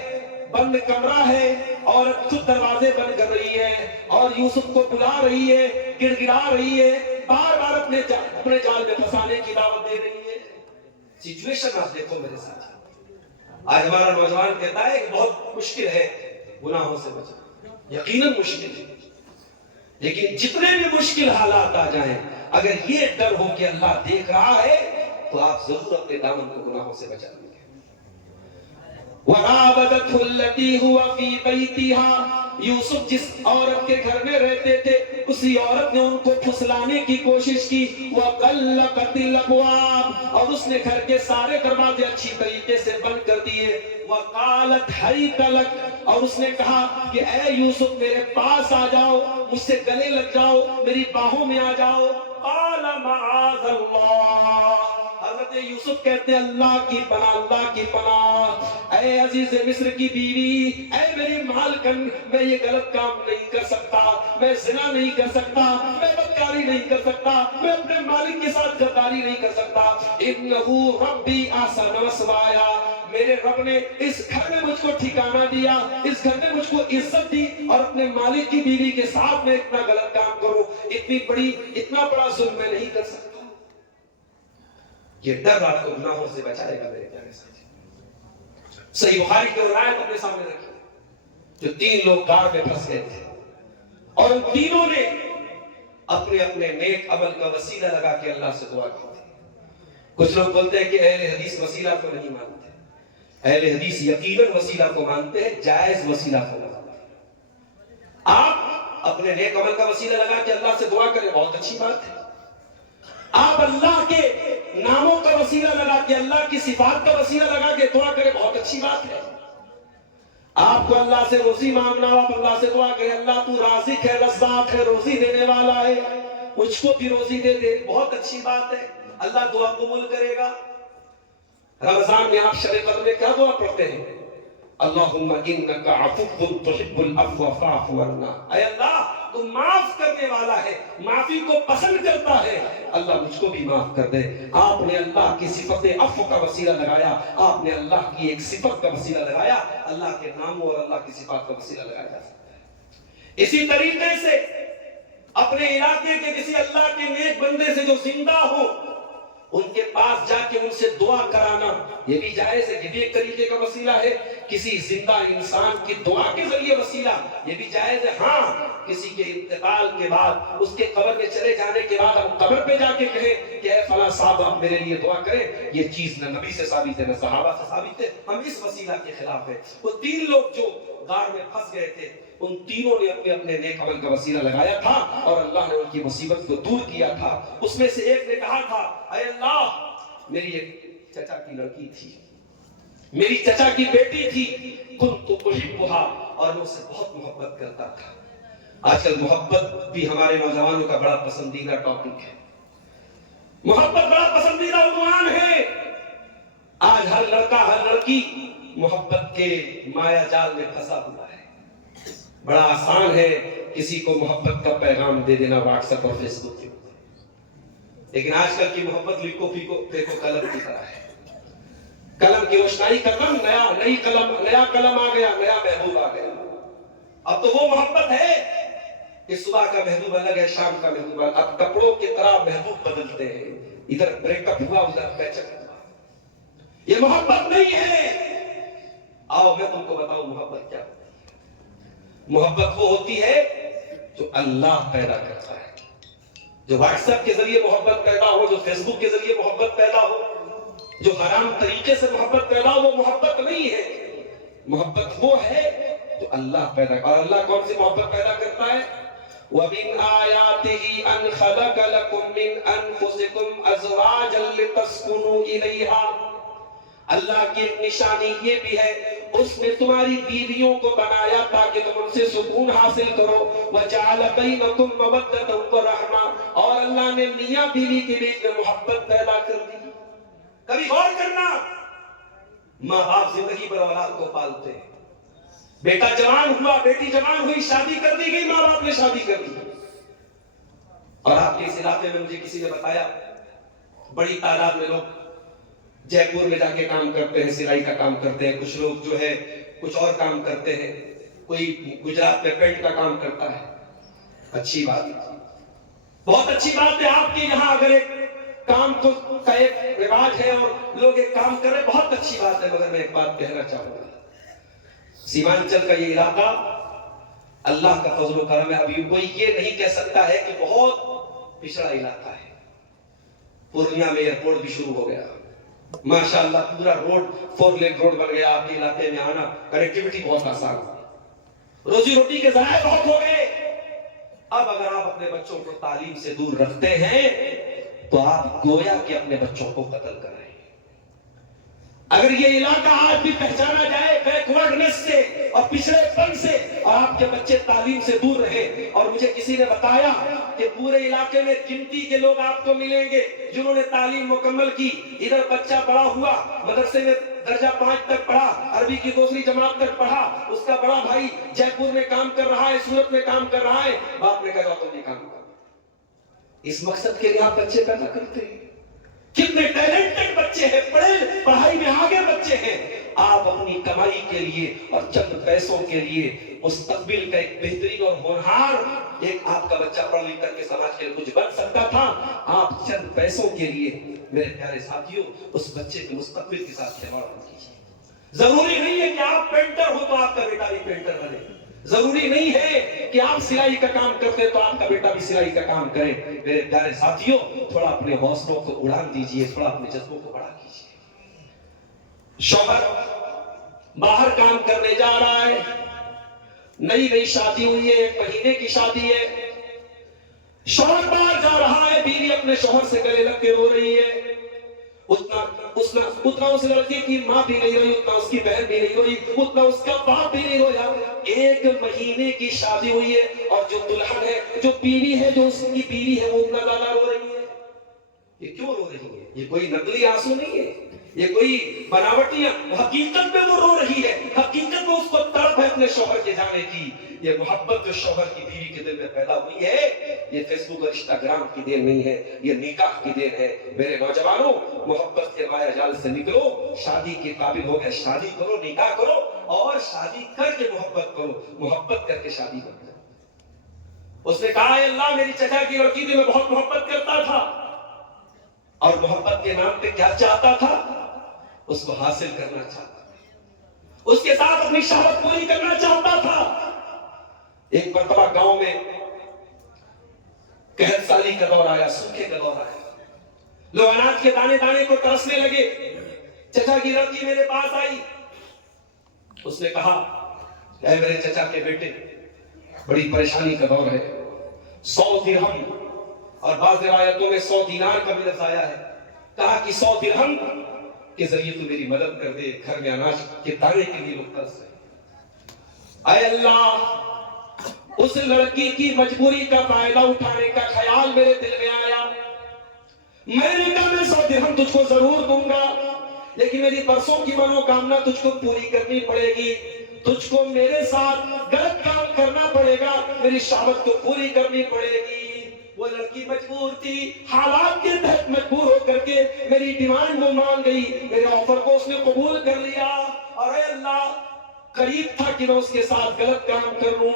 بند کمرہ ہے, عورت خود دروازے بند کر رہی ہے اور یوسف کو بلا رہی ہے, گڑ گڑا رہی ہے, بار بار اپنے جال میں پھنسانے کی دعوت دے رہی ہے. سچویشن آپ دیکھو میرے ساتھ. آج ہمارا نوجوان کہتا ہے کہ بہت مشکل ہے گناہوں سے بچنا, یقیناً مشکل ہے, لیکن جتنے بھی مشکل حالات آ جائیں اگر یہ ڈر ہو کہ اللہ دیکھ رہا ہے تو آپ ضرور اپنے دامن کو گناہوں سے بچا لیں گے. وَرَابَدَتْهُ الَّتِي هُوَ فِي بَيْتِهَا, یوسف جس عورت کے گھر میں رہتے تھے اسی عورت نے ان کو پھسلانے کی کوشش کی. وَغَلَّقَتِ الْأَبْوَابَ, اور اس نے گھر کے سارے دروازے اچھی طریقے سے بند کر دیے. وَقَالَتْ حَيْتَ لَكَ, اور اس نے کہا کہ اے یوسف میرے پاس آ جاؤ, مجھ سے گلے لگ جاؤ, میری باہوں میں آ جاؤ. قَالَ مَعَاذَ اللَّهِ, حضرت عورت یوسف کہتے ہیں اللہ کی پناہ، اللہ کی پناہ، اے عزیز مصر کی بیوی، اے میری مالکن، میں یہ غلط کام نہیں کر سکتا، میں زنا نہیں کر سکتا، میں بدکاری نہیں کر سکتا، میں اپنے مالک کے ساتھ غداری نہیں کر سکتا، انہو ربی احسن مثوایا، میرے رب نے اس گھر میں مجھ کو ٹھکانہ دیا، اس گھر میں مجھ کو عزت دی، اور اپنے مالک کی بیوی کے ساتھ میں اتنا غلط کام کروں، اتنا بڑا ظلم میں نہیں کر سکتا۔ یہ ڈر آپ کو گناہوں سے بچائے گا میرے پیارے ساتھی۔ صحیح بخاری کی روایت اپنے سامنے رکھی، جو 3 لوگ غار میں پھنس گئے تھے، اور ان تینوں نے اپنے اپنے نیک عمل کا وسیلہ لگا کے اللہ سے دعا کی تھی۔ کچھ لوگ بولتے ہیں کہ اہل حدیث وسیلہ کو نہیں مانتے، اہل حدیث یقیناً وسیلہ کو مانتے ہیں، جائز وسیلہ کو مانتے ہیں۔ آپ اپنے نیک عمل کا وسیلہ لگا کے اللہ سے دعا کریں، بہت اچھی بات ہے۔ آپ اللہ کے ناموں کا وسیلہ لگا کے، اللہ کی صفات کا وسیلہ لگا کے دعا کریں، بہت اچھی بات ہے۔ آپ کو اللہ سے روزی مانگنا ہو، آپ اللہ سے دعا کریں، اللہ تو رازق ہے، رزاق ہے، روزی دینے والا ہے، مجھ کو بھی روزی دے دے، بہت اچھی بات ہے، اللہ دعا قبول کرے گا۔ رمضان میں آپ شب قدر میں کیا دعا پڑھتے ہیں؟ اللہم انکا عفو تحب العفو فاعف عنا، اے اللہ تو معاف کرنے والا ہے، معافی کو پسند کرتا ہے، اللہ مجھ کو بھی معاف کر دے۔ آپ نے اللہ کی صفت عفو کا وسیلہ لگایا، آپ نے اللہ کی ایک صفت کا وسیلہ لگایا، اللہ کے ناموں اور اللہ کی صفات کا وسیلہ لگایا جا سکتا ہے۔ اسی طریقے سے اپنے علاقے کے کسی اللہ کے نیک بندے سے جو زندہ ہو، ان کے پاس جا کے ان سے دعا کرانا، یہ بھی جائز ہے، یہ بھی ایک طریقے کا وسیلہ ہے۔ کسی زندہ انسان کی دعا کے ذریعے وسیلہ، یہ بھی جائز ہے۔ ہاں، کسی کے انتقال کے بعد، اس کے قبر میں چلے جانے کے بعد ہم قبر پہ جا کے کہیں کہ اے فلاں صاحب آپ میرے لیے دعا کریں، یہ چیز نہ نبی سے ثابت ہے نہ صحابہ سے ثابت ہے، ہم اس وسیلہ کے خلاف ہیں۔ وہ 3 لوگ جو غار میں پھنس گئے تھے، ان تینوں نے اپنے اپنے نیک عمل کا وسیلہ لگایا تھا، اور اللہ نے ان کی مصیبت کو دور کیا تھا۔ اس میں سے ایک نے کہا تھا، اے اللہ میری ایک چچا کی لڑکی تھی، میری چچا کی بیٹی تھی، کنت احبھا، اور میں اسے بہت محبت کرتا تھا۔ آج کل محبت بھی ہمارے نوجوانوں کا بڑا پسندیدہ ٹاپک ہے، محبت بڑا پسندیدہ عنوان ہے۔ آج ہر لڑکا ہر لڑکی محبت کے مایا جال میں پھنسا ہوا ہے۔ بڑا آسان ہے کسی کو محبت کا پیغام دے دینا واٹس ایپ اور فیس بک کے اوپر، لیکن آج کل کی محبت لکھو پھیکو قلم کی طرح ہے۔ قلم کی روشنائی ختم، نیا قلم آ گیا، نیا محبوب آ گیا۔ اب تو وہ محبت ہے کہ صبح کا محبوب الگ ہے، شام کا محبوب الگ، اب کپڑوں کی طرح محبوب بدلتے ہیں، ادھر بریک اپ ہوا ادھر پیچ اپ ہوا۔ یہ محبت نہیں ہے۔ آؤ میں تم کو بتاؤں محبت کیا ہوتی ہے۔ محبت وہ ہوتی ہے جو اللہ پیدا کرتا ہے۔ جو واٹس ایپ کے ذریعے محبت پیدا ہو، جو فیس بک کے ذریعے محبت پیدا ہو، جو حرام طریقے سے محبت پیدا ہو، وہ محبت نہیں ہے۔ محبت وہ ہے جو اللہ پیدا کرتا ہے۔ اور اللہ کون سی محبت پیدا کرتا ہے؟ وَمِنْ آيَاتِهِ أَنْ خَلَقَ لَكُم مِّنْ أَنفُسِكُمْ أَزْوَاجًا لِتَسْكُنُوا إِلَيْهَا، اللہ کی ایک نشانی یہ بھی ہے، اس نے تمہاری بیویوں کو بنایا تاکہ تم ان سے سکون حاصل کرو۔ وَجَعَلَ بَيْنَكُمْ مَوَدَّةً وَرَحْمَةً، اور اللہ نے میاں بیوی کے بیچ میں محبت پیدا کر دی۔ کبھی غور کرنا، ماں باپ زندگی پر اولاد کو پالتے ہیں، بیٹا جوان ہوا، بیٹی جوان ہوئی، شادی کر دی گئی، ماں باپ نے شادی کر دی۔ اور آپ کے اس علاقے میں مجھے کسی نے بتایا بڑی تعداد میں لوگ جے پور میں جا کے کام کرتے ہیں، سلائی کا کام کرتے ہیں، کچھ لوگ جو ہے کچھ اور کام کرتے ہیں، کوئی گجرات میں پینٹ کا کام کرتا ہے۔ اچھی بات ہے، بہت اچھی بات ہے۔ آپ کے یہاں اگر ایک کام کا ایک رواج ہے اور لوگ ایک کام کر رہے ہیں، بہت اچھی بات ہے، مگر میں ایک بات کہنا چاہوں گا، سیمانچل کا یہ علاقہ اللہ کا فضل و کرم ہے۔ ابھی کوئی یہ نہیں کہہ سکتا ہے کہ بہت پچھڑا علاقہ ہے۔ پورنیہ میں ایئرپورٹ بھی شروع ہو گیا، ماشاءاللہ پورا روڈ 4 لین روڈ بن گیا، آپ کے علاقے میں آنا کنیکٹیوٹی بہت آسان ہے، روزی روٹی کے ذرائع بہت ہو گئے۔ اب اگر آپ اپنے بچوں کو تعلیم سے دور رکھتے ہیں تو آپ گویا کہ اپنے بچوں کو قتل کر رہے ہیں۔ اگر یہ علاقہ آج بھی پہچانا جائے بیکورڈنس سے اور پچھڑے پن سے، اور آپ کے بچے تعلیم سے دور رہے، اور مجھے کسی نے بتایا کہ پورے علاقے میں گنتی کے لوگ آپ کو ملیں گے جنہوں نے تعلیم مکمل کی، ادھر بچہ بڑا ہوا، مدرسے میں درجہ 5 تک پڑھا، عربی کی 2 جماعت تک پڑھا، اس کا بڑا بھائی جے پور میں کام کر رہا ہے، سورت میں کام کر رہا ہے، باپ نے کہا تم یہ کام کر۔ اس مقصد کے لیے آپ بچے پیدا کرتے ہیں۔ کتنے ٹیلنٹڈ بچے ہیں، پڑھائی میں آگے بچے ہیں، آپ اپنی کمائی کے لیے اور چند پیسوں کے لیے مستقبل کا ایک بہترین اور ہونہار ایک آپ کا بچہ پڑھ لکھ کر کے سماج کے لیے کچھ بن سکتا تھا، آپ چند پیسوں کے لیے میرے پیارے ساتھیوں اس بچے کے مستقبل کے ساتھ کھلواڑ مت کیجیے۔ ضروری نہیں ہے کہ آپ پینٹر ہو تو آپ کا بیٹا بھی پینٹر بنے، ضروری نہیں ہے کہ آپ سلائی کا کام کرتے ہیں تو آپ کا بیٹا بھی سلائی کا کام کرے۔ میرے پیارے ساتھیوں، تھوڑا اپنے حوصلوں کو اڑان دیجئے، تھوڑا اپنے جذبوں کو بڑھا کیجئے۔ شوہر باہر کام کرنے جا رہا ہے، نئی شادی ہوئی ہے، 1 مہینے کی شادی ہے، شوہر باہر جا رہا ہے، بیوی اپنے شوہر سے گلے لگ کے رو رہی ہے، اتنا اس لڑکی کی ماں بھی نہیں روئی، اتنا اس کی بہن بھی نہیں روئی، اتنا اس کا باپ بھی نہیں رویا۔ 1 مہینے کی شادی ہوئی ہے اور جو دلہن ہے، جو بیوی ہے، جو اس کی بیوی ہے، وہ اتنا زیادہ رو رہی ہے۔ یہ کیوں رو رہی ہے؟ یہ کوئی نقلی آنسو نہیں ہے، یہ کوئی بناوٹی ہے، حقیقت میں وہ رو رہی ہے، حقیقت میں اس کو تڑپ ہے اپنے شوہر کے جانے کی۔ یہ محبت جو شوہر کی بیوی کے دل میں پیدا ہوئی ہے، یہ فیس بک اور انسٹاگرام کی دین نہیں ہے، یہ نکاح کی دین ہے۔ میرے نوجوانوں، محبت کے مایا جال سے نکلو، شادی کے قابل ہو گئے شادی کرو، نکاح کرو، اور شادی کر کے محبت کرو، محبت کر کے شادی کرو۔ اس نے کہا، اے اللہ، میری چچا کی لڑکی تھی، میں بہت محبت کرتا تھا، اور محبت کے نام پہ کیا چاہتا تھا؟ اس کو حاصل کرنا چاہتا تھا، اس کے ساتھ اپنی شہوت پوری کرنا چاہتا تھا۔ ایک مرتبہ گاؤں میں قحط سالی کا دور آیا، سوکھے کا دور آیا، لوگ اناج کے دانے دانے کو ترسنے لگے۔ چچا کی لڑکی میرے پاس آئی، اس نے کہا، اے میرے چچا کے بیٹے، بڑی پریشانی کا دور ہے، 100 درہم اور بعض روایتوں میں 100 دینار کا بھی لفظ آیا ہے۔ کہا کہ 100 درہم کے ذریعے تو میری مدد کر دے، گھر میں اناج کے دانے کے لیے لوگ ترس رہے۔ اے اللہ، اس لڑکی کی مجبوری کا فائدہ اٹھانے کا خیال میرے دل میں آیا۔ میں نے کہا، میں 100 درہم تجھ کو ضرور دوں گا، لیکن میری برسوں کی منوکامنا تجھ کو پوری کرنی پڑے گی، تجھ کو میرے ساتھ غلط کام کرنا پڑے گا، میری شہوت کو پوری کرنی پڑے گی۔ وہ لڑکی مجبور تھی، حالات کے تحت مجبور ہو کر کے میری ڈیمانڈ وہ مان گئی، میرے آفر کو اس نے قبول کر لیا۔ اور اے اللہ، قریب تھا کہ میں اس کے ساتھ غلط کام کر لوں۔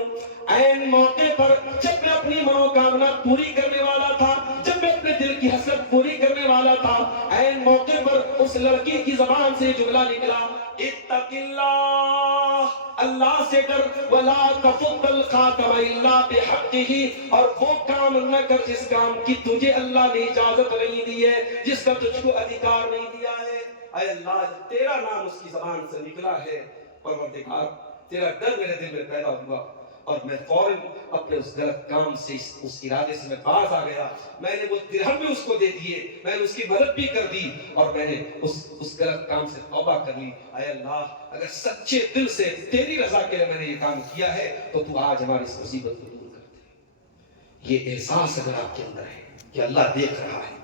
عین موقع پر جب میں اپنی منوکامنا پوری کرنے والا تھا، جب میں اپنے دل کی حسرت پوری کرنے والا تھا، عین موقع پر اس لڑکی کی زبان سے جملہ نکلا، اتق اللہ، اللہ سے ڈر، ولا تفض الخاتم الا بحقہ، اور وہ کام نہ کر جس کام کی تجھے اللہ نے اجازت نہیں دی ہے، جس کا تجھ کو ادھیکار نہیں دیا ہے۔ اے اللہ، تیرا نام اس کی زبان سے نکلا ہے، پروردگار، تیرا ڈر میرے دل میں پیدا ہوا، اور میں فوراً اپنے اس غلط کام سے، اس ارادے سے میں باز آ گیا۔ میں نے وہ درہم بھی اس کو دے دیے، میں نے اس کی مدد بھی کر دی، اور میں نے اس غلط کام سے توبہ کر لی۔ اے اللہ، اگر سچے دل سے تیری رضا کے لیے میں نے یہ کام کیا ہے تو تو آج ہماری اس مصیبت کو دور کر دے۔ یہ احساس اگر آپ کے اندر ہے کہ اللہ دیکھ رہا ہے،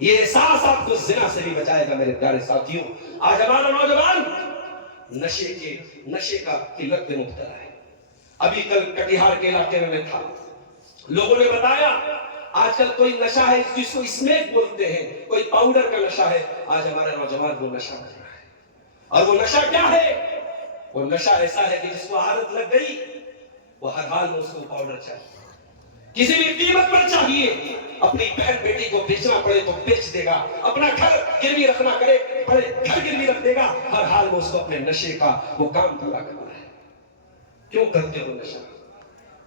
یہ احساس آپ کو زنا سے بھی بچائے گا۔ میرے پیارے ساتھیوں، آج ہمارا نوجوان نشے کا قلت میں مبتلا ہے۔ ابھی کل کٹیہار کے علاقے میں تھا، لوگوں نے بتایا آج کل کوئی نشہ ہے جس کو اسمیک بولتے ہیں، کوئی پاؤڈر کا نشہ ہے۔ آج ہمارا نوجوان وہ نشہ کر رہا ہے، اور وہ نشہ کیا ہے؟ وہ نشہ ایسا ہے کہ جس کو عادت لگ گئی، وہ ہر حال میں اس کو پاؤڈر چاہیے، کسی بھی قیمت پر چاہیے۔ اپنی بہن بیٹی کو بیچنا پڑے تو بیچ دے گا، اپنا گھر گروی رکھنا پڑے گھر گروی رکھ دے گا، ہر حال میں اس کو اپنے نشے کا وہ کام پورا کرنا ہے۔ کیوں کرتے ہو نشہ؟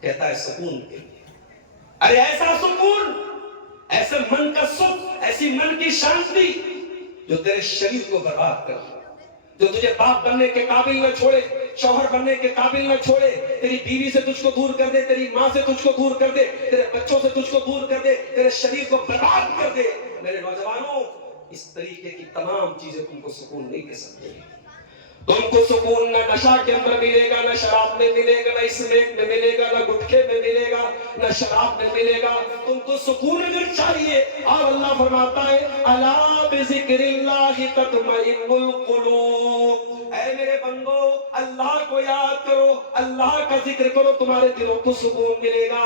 کہتا ہے سکون کے لیے۔ ارے ایسا سکون، ایسے من کا سکھ، ایسی من کی شانتی جو تیرے شریر کو برباد کر دے، جو تجھے باپ بننے کے قابل نہ چھوڑے، شوہر بننے کے قابل نہ چھوڑے، تیری بیوی سے تجھ کو دور کر دے، تیری ماں سے تجھ کو دور کر دے، تیرے بچوں سے تجھ کو دور کر دے، تیرے شریر کو برباد کر دے۔ میرے نوجوانوں، اس طریقے کی تمام چیزیں تم کو سکون نہیں دے سکتے. تم کو سکون نہ نشہ کے اندر ملے گا، نہ شراب میں ملے گا، نہ اسمیک میں ملے گا، نہ گٹکے میں ملے گا، نہ شراب میں ملے گا. تم کو سکون اگر چاہیے، اور اللہ فرماتا ہے الا بذکر اللہ تطمئن القلوب، اے میرے بندو اللہ کو یاد کرو، اللہ کا ذکر کرو، تمہارے دلوں کو سکون ملے گا.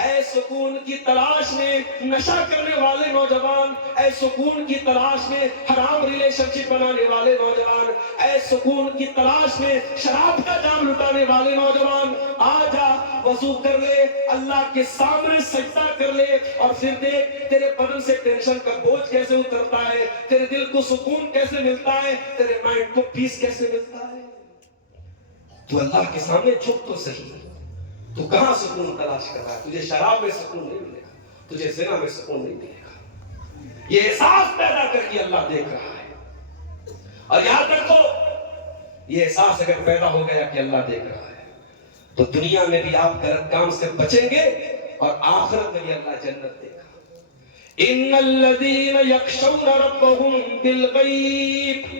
اے سکون کی تلاش میں نشہ کرنے والے نوجوان، اے سکون کی تلاش میں حرام ریلیشن شپ بنانے والے نوجوان، اے سکون کی تلاش میں شراب کا جام لٹانے والے نوجوان، آ جا وضو کر لے، اللہ کے سامنے سجدہ کر لے، اور پھر دیکھ تیرے بدن سے ٹینشن کا بوجھ کیسے اترتا ہے، تیرے دل کو سکون کیسے ملتا ہے، تیرے مائنڈ کو پیس کیسے ملتا ہے. تو اللہ کے سامنے جھک تو صحیح. تو کہاں سکون تلاش کر رہا ہے؟ تجھے شراب میں سکون نہیں ملے گا، تجھے زنا میں سکون نہیں ملے گا. یہ احساس پیدا کر کے اللہ دیکھ رہا ہے. اور یاد رکھو، یہ احساس اگر پیدا ہو گیا کہ اللہ دیکھ رہا ہے تو دنیا میں بھی آپ غلط کام سے بچیں گے اور آخرت میں بھی اللہ جنت دے گا. ان الذین یخشون ربهم بالغیب،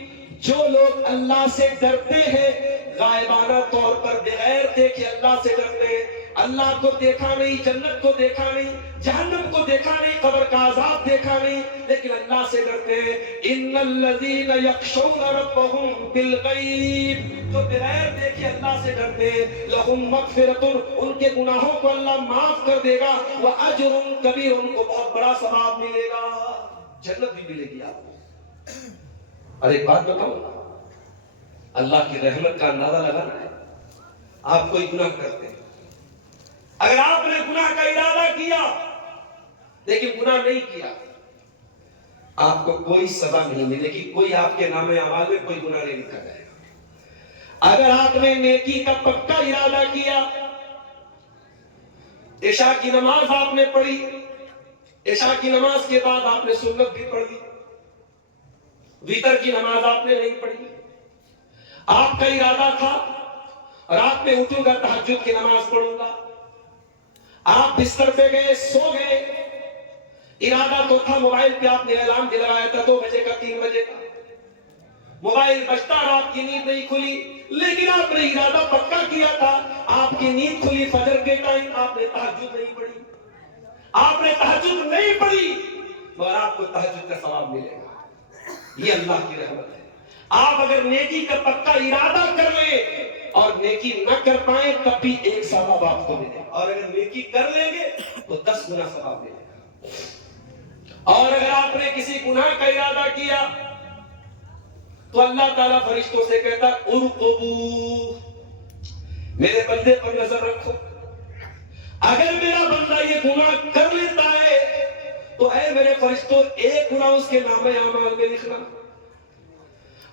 جو لوگ اللہ سے ڈرتے ہیں غائبانہ طور پر، بغیر دیکھے اللہ سے ڈرتے ہیں. اللہ کو دیکھا نہیں، جنت کو دیکھا نہیں، جہنم کو دیکھا نہیں، قبر کا عذاب دیکھا نہیں، لیکن اللہ سے ڈرتے ہیں. ان الذین یخشون ربهم بالغیب، جو بغیر دیکھے اللہ سے ڈرتے ہیں، لہم مغفرۃ، ان کے گناہوں کو اللہ معاف کر دے گا، واجر کبیر، ان کو بہت بڑا ثواب ملے گا، جنت بھی ملے گی آپ کو. اور ایک بات بتاؤں، اللہ کی رحمت کا اندازہ لگانا ہے. آپ کوئی گناہ کرتے ہیں، اگر آپ نے گناہ کا ارادہ کیا لیکن گناہ نہیں کیا، آپ کو کوئی سزا نہیں ملے گی، کوئی آپ کے نام اعمال میں کوئی گناہ نہیں لکھا جائے گا. اگر آپ نے نیکی کا پکا ارادہ کیا، عشاء کی نماز آپ نے پڑھی، عشاء کی نماز کے بعد آپ نے سنت بھی پڑھ لی، وتر کی نماز آپ نے نہیں پڑھی، آپ کا ارادہ تھا رات میں اٹھوں گا تہجد کی نماز پڑھوں گا، آپ بستر پہ گئے، سو گئے، ارادہ تو تھا، موبائل پہ آپ نے اعلان دلوایا تھا 2 بجے کا 3 بجے کا، موبائل بجتا رہا، آپ کی نیند نہیں کھلی، لیکن آپ نے ارادہ پکا کیا تھا، آپ کی نیند کھلی فجر کے ٹائم، آپ نے تہجد نہیں پڑھی، آپ نے تہجد نہیں پڑھی، مگر آپ کو تہجد کا ثواب ملے گا. یہ اللہ کی رحمت ہے. آپ اگر نیکی کا پکا ارادہ کر لیں اور نیکی نہ کر پائیں تب بھی 1 ثواب آپ کو ملے گا، اور اگر نیکی کر لیں گے تو 10 گنا ثواب ملے گا. اور اگر آپ نے کسی گناہ کا ارادہ کیا تو اللہ تعالیٰ فرشتوں سے کہتا ہے ارقبوا، میرے بندے پر نظر رکھو، اگر میرا بندہ یہ گناہ کر لیتا ہے تو اے میرے فرشتوں 1 گناہ اس کے نام اعمال میں لکھنا،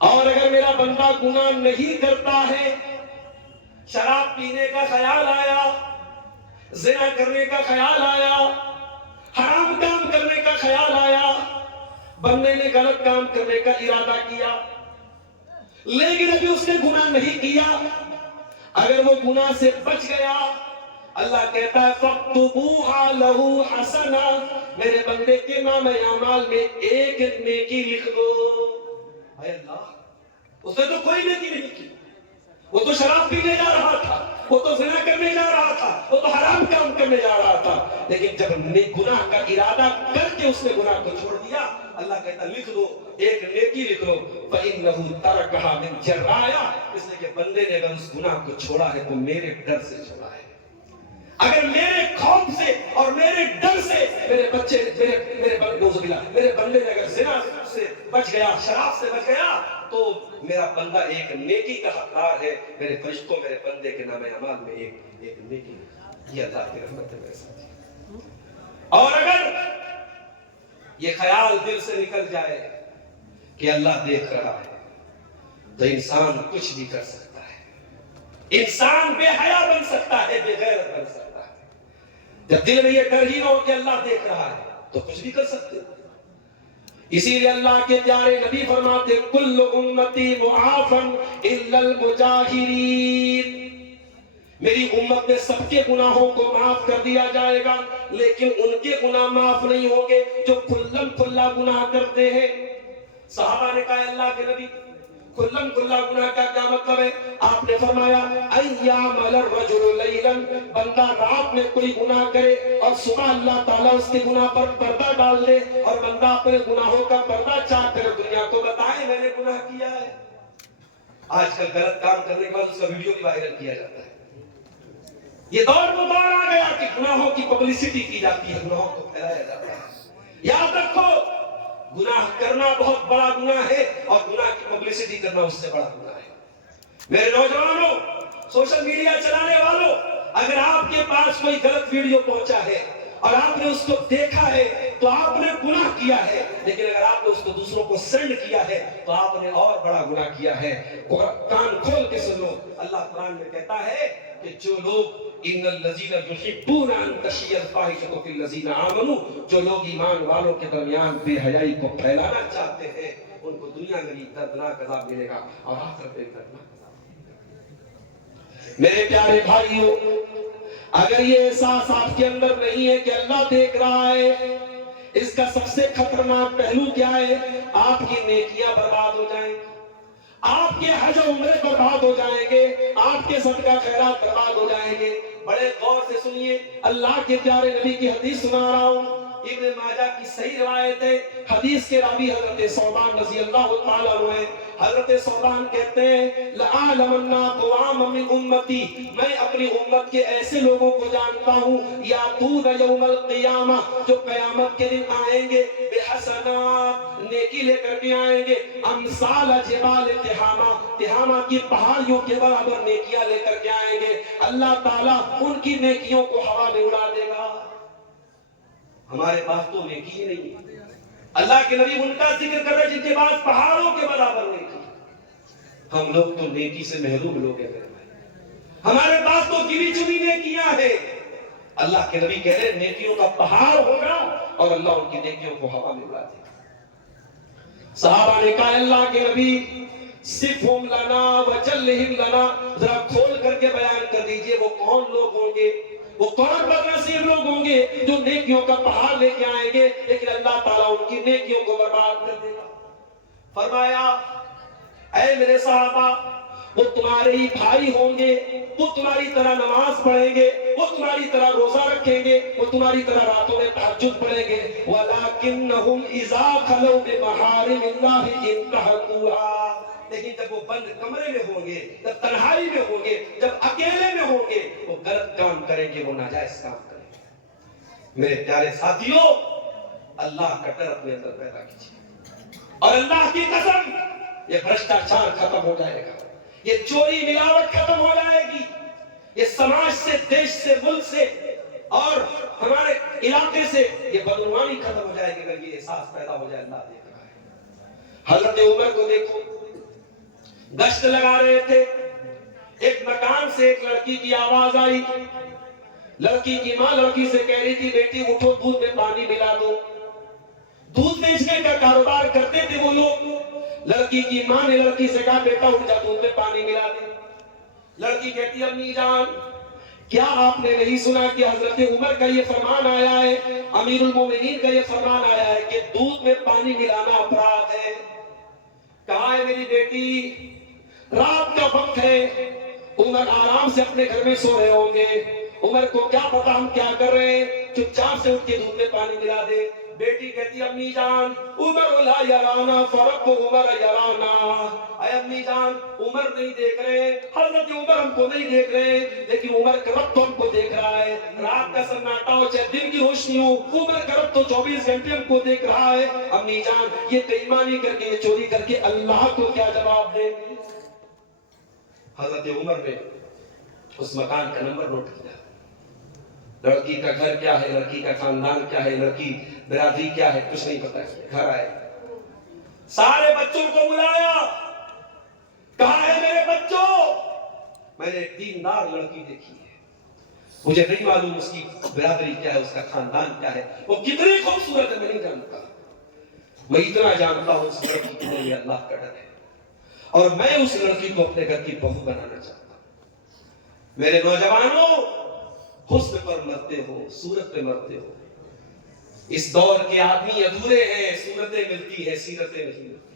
اور اگر میرا بندہ گناہ نہیں کرتا ہے، شراب پینے کا خیال آیا، زنا کرنے کا خیال آیا، حرام کام کرنے کا خیال آیا، بندے نے غلط کام کرنے کا ارادہ کیا لیکن ابھی اس نے گناہ نہیں کیا، اگر وہ گناہ سے بچ گیا، اللہ کہتا ہے فَاكْتُبُوهَا لَهُ حَسَنًا، میرے بندے کے نام اعمال میں 1 نیکی لکھ دو. اے اللہ، اس نے تو کوئی نیکی نہیں کی، وہ تو شراب پینے جا رہا تھا، وہ تو زنا کرنے جا رہا تھا، وہ تو حرام کام کرنے جا رہا تھا، لیکن جب گناہ کا ارادہ کر کے اس نے گناہ کو چھوڑ دیا، اللہ کہتا لکھ دو 1 نیکی لکھ دو. فَإِنَّهُ تَرَكَهَا مِنْ جَرَّايَا، اس لیے کہ بندے نے اگر اس گناہ کو چھوڑا ہے تو میرے ڈر سے چھوڑا ہے. اگر میرے خوف سے اور میرے ڈر سے میرے بچے میرے بندے نے اگر زنا سے بچ گیا، شراب سے بچ گیا، تو میرا بندہ 1 نیکی کا حقدار ہے. میرے فرشتوں میرے بندے کے نام اعمال میں 1 نیکی. یہ اللہ کی رحمت ہے میرے ساتھ. اور اگر یہ خیال دل سے نکل جائے کہ اللہ دیکھ رہا ہے تو انسان کچھ بھی کر سکتا ہے، انسان بے حیا بن سکتا ہے، بے غیرت بن سکتا ہے. جب دل میں یہ ڈر ہی نہ ہو کہ اللہ دیکھ رہا ہے تو کچھ بھی کر سکتے. اسی لیے اللہ کے پیارے نبی فرماتے کل امتی معافن الا المجاہرین، میری امت میں سب کے گناہوں کو معاف کر دیا جائے گا لیکن ان کے گناہ معاف نہیں ہوں گے جو کھلم کھلا گناہ کرتے ہیں. صحابہ نے کہا اللہ کے نبی کلم کلا گناہ کا کیا مطلب ہے؟ آپ نے فرمایا ایعمل الرجل لیلا، بندہ رات میں کوئی گناہ کرے اور صبح اللہ تعالیٰ اس کے گناہ پر پردہ ڈال دے، اور بندہ اپنے گناہوں کا پردہ چاہ کر دنیا کو بتائے میں نے گناہ کیا ہے۔ آج کل غلط کام کرنے کے بعد اس کا ویڈیو بھی وائرل کیا جاتا ہے۔ یہ دور وہ دور آ گیا کہ گناہوں کی پبلسٹی کی جاتی ہے، گناہوں کو پھیلایا جاتا ہے۔ یاد رکھو گناہ کرنا بہت بڑا گناہ ہے، اور گناہ کی پبلسٹی کرنا اس سے بڑا گناہ ہے۔ میرے نوجوانوں، سوشل میڈیا چلانے والوں، اگر آپ کے پاس کوئی غلط ویڈیو پہنچا ہے اور آپ نے اس کو دیکھا ہے تو آپ نے گناہ کیا ہے، لیکن اگر آپ نے اس کو دوسروں کو سینڈ کیا ہے تو آپ نے اور بڑا گناہ کیا ہے۔ کان کھول کے سنو، اللہ قرآن میں کہتا ہے کہ جو لوگ ان الذین یحبون ان تشیع الفاحشۃ فی الذین آمنوا، جو لوگ ایمان والوں کے درمیان بے حیائی کو پھیلانا چاہتے ہیں ان کو دنیا میں بھی دردناک عذاب ملے گا اور آخرت میں بھی دردناک عذاب ملے گا۔ میرے پیارے بھائیوں، اگر یہ احساس آپ کے اندر نہیں ہے کہ اللہ دیکھ رہا ہے، اس کا سب سے خطرناک پہلو کیا ہے؟ آپ کی نیکیاں برباد ہو جائیں، آپ کے حج و عمرے برباد ہو جائیں گے، آپ کے صدقہ خیرات برباد ہو جائیں گے۔ بڑے غور سے سنیے، اللہ کے پیارے نبی کی حدیث سنا رہا ہوں، ابن ماجہ کی صحیح روایت ہے۔ حدیث کے راوی حضرت ثوبان رضی اللہ تعالیٰ عنہ ہیں۔ حضرت ثوبان کہتے ہیں لَأَعْلَمَنَّ أَقْوَامًا مِّنْ أُمَّتِي، میں اپنی امت کے ایسے لوگوں کو جانتا ہوں یَأْتُونَ یوم القیامہ، جو قیامت کے دن آئیں گے بِحَسَنَاتٍ، نیکی لے کر کے آئیں گے، امثال جبال تہامہ، تہامہ کی پہاڑیوں کے برابر نیکیاں لے کر کے آئیں گے۔ اللہ تعالیٰ ان کی نیکیوں کو ہوا میں اڑا دے گا۔ ہمارے پاس تو نیکی ہی نہیں ہے۔ اللہ کے نبی ان کا ذکر کر رہے جن کے پاس پہاڑوں کے برابر نیکی۔ ہم لوگ تو نیکی سے محروم لوگ ہیں میرے بھائی، ہمارے پاس تو گنی چنی نیکیاں ہیں۔ اللہ کے نبی کہہ رہے نیکیوں کا پہاڑ ہوگا اور اللہ ان کی نیکیوں کو ہوا میں اڑا دے گا۔ صحابہ نے کہا اللہ کے نبی صفہم لنا وجلہم لنا، ذرا کھول کر کے بیان کر دیجئے وہ کون لوگ ہوں گے، وہ کون بدنصیب لوگ ہوں گے جو نیکیوں کا پہاڑ لے کے آئیں گے لیکن اللہ تعالیٰ ان کی نیکیوں کو برباد کر دے گا۔ فرمایا اے میرے صحابہ، وہ تمہارے ہی بھائی ہوں گے، وہ تمہاری طرح نماز پڑھیں گے، وہ تمہاری طرح روزہ رکھیں گے، وہ تمہاری طرح راتوں میں تہجد پڑھیں گے، وَلَكِنَّهُمْ إِذَا خَلَوْا بِمَحَارِمِ اللَّهِ انتهكوها، لیکن جب وہ بند کمرے میں ہوں گے، جب تنہائی میں ہوں گے، جب اکیلے میں ہوں گے، وہ غلط کام کریں گے، وہ ناجائز کام کریں گے۔ میرے پیارے ساتھیوں، اللہ کا ڈر اپنے اندر پیدا کیجیے، اور اللہ کی قسم یہ بھرشٹاچار ختم ہو جائے گا، یہ چوری ملاوٹ ختم ہو جائے گی، یہ سماج سے، دیش سے، ملک سے اور ہمارے علاقے سے یہ بدعنوانی ختم ہو جائے گی اگر یہ احساس پیدا ہو جائے اللہ دیکھ رہا ہے۔ حضرت عمر کو دیکھو، گشت لگا رہے تھے، ایک مکان سے ایک لڑکی کی آواز آئی، لڑکی کی ماں لڑکی سے کہہ رہی تھی بیٹی اٹھو دودھ میں پانی ملا دو۔ دودھ بیچنے کا کاروبار کرتے تھے وہ لوگ۔ لڑکی کی ماں نے لڑکی سے کہا بیٹا اٹھ جا دودھ میں پانی ملا دے۔ لڑکی کہتی امی جان کیا آپ نے نہیں سنا کہ حضرت عمر کا یہ فرمان آیا ہے، امیر المومنین کا یہ فرمان آیا ہے کہ دودھ میں پانی ملانا اپرادھ ہے۔ کہا ہے میری بیٹی رات کا وقت ہے، عمر آرام سے اپنے گھر میں سو رہے ہوں گے، عمر کو کیا پتا ہم کیا کر رہے ہیں، چپ چاپ سے اٹھ کے دودھ میں پانی ملا دے۔ بیٹی کہتی امی جان عمر لا یرانا فرب عمر یرانا، اے امی جان عمر نہیں دیکھ رہے، حضرت عمر ہم کو نہیں دیکھ رہے، لیکن عمر کا رب تو ہم کو دیکھ رہا ہے۔ رات کا سناٹا ہو چاہے دن کی روشنی ہو، عمر کا رب تو 24 گھنٹے ہم کو دیکھ رہا ہے۔ امی جان یہ بے ایمانی کر کے، یہ چوری کر کے اللہ کو کیا جواب دیں گے؟ حضرت عمر نے اس مکان کا نمبر نوٹ کیا، لڑکی کا گھر کیا ہے، لڑکی کا خاندان کیا ہے، لڑکی برادری کیا ہے، کچھ نہیں پتا ہے۔ گھر آئے، سارے بچوں کو بلایا، کہا ہے میرے بچوں میں نے ایک دیندار لڑکی دیکھی ہے، مجھے نہیں معلوم اس کی برادری کیا ہے، اس کا خاندان کیا ہے، وہ کتنی خوبصورت ہے میں نہیں جانتا، میں اتنا جانتا ہوں اس لڑکی کے لیے اللہ کا ڈر ہے اور میں اس لڑکی کو اپنے گھر کی بہو بنانا چاہتا ہوں۔ میرے نوجوانوں حسن پر مرتے ہو، صورت پہ مرتے ہو۔ اس دور کے آدمی ادھورے ہیں، صورتیں ملتی ہیں، سیرتیں نہیں ملتی۔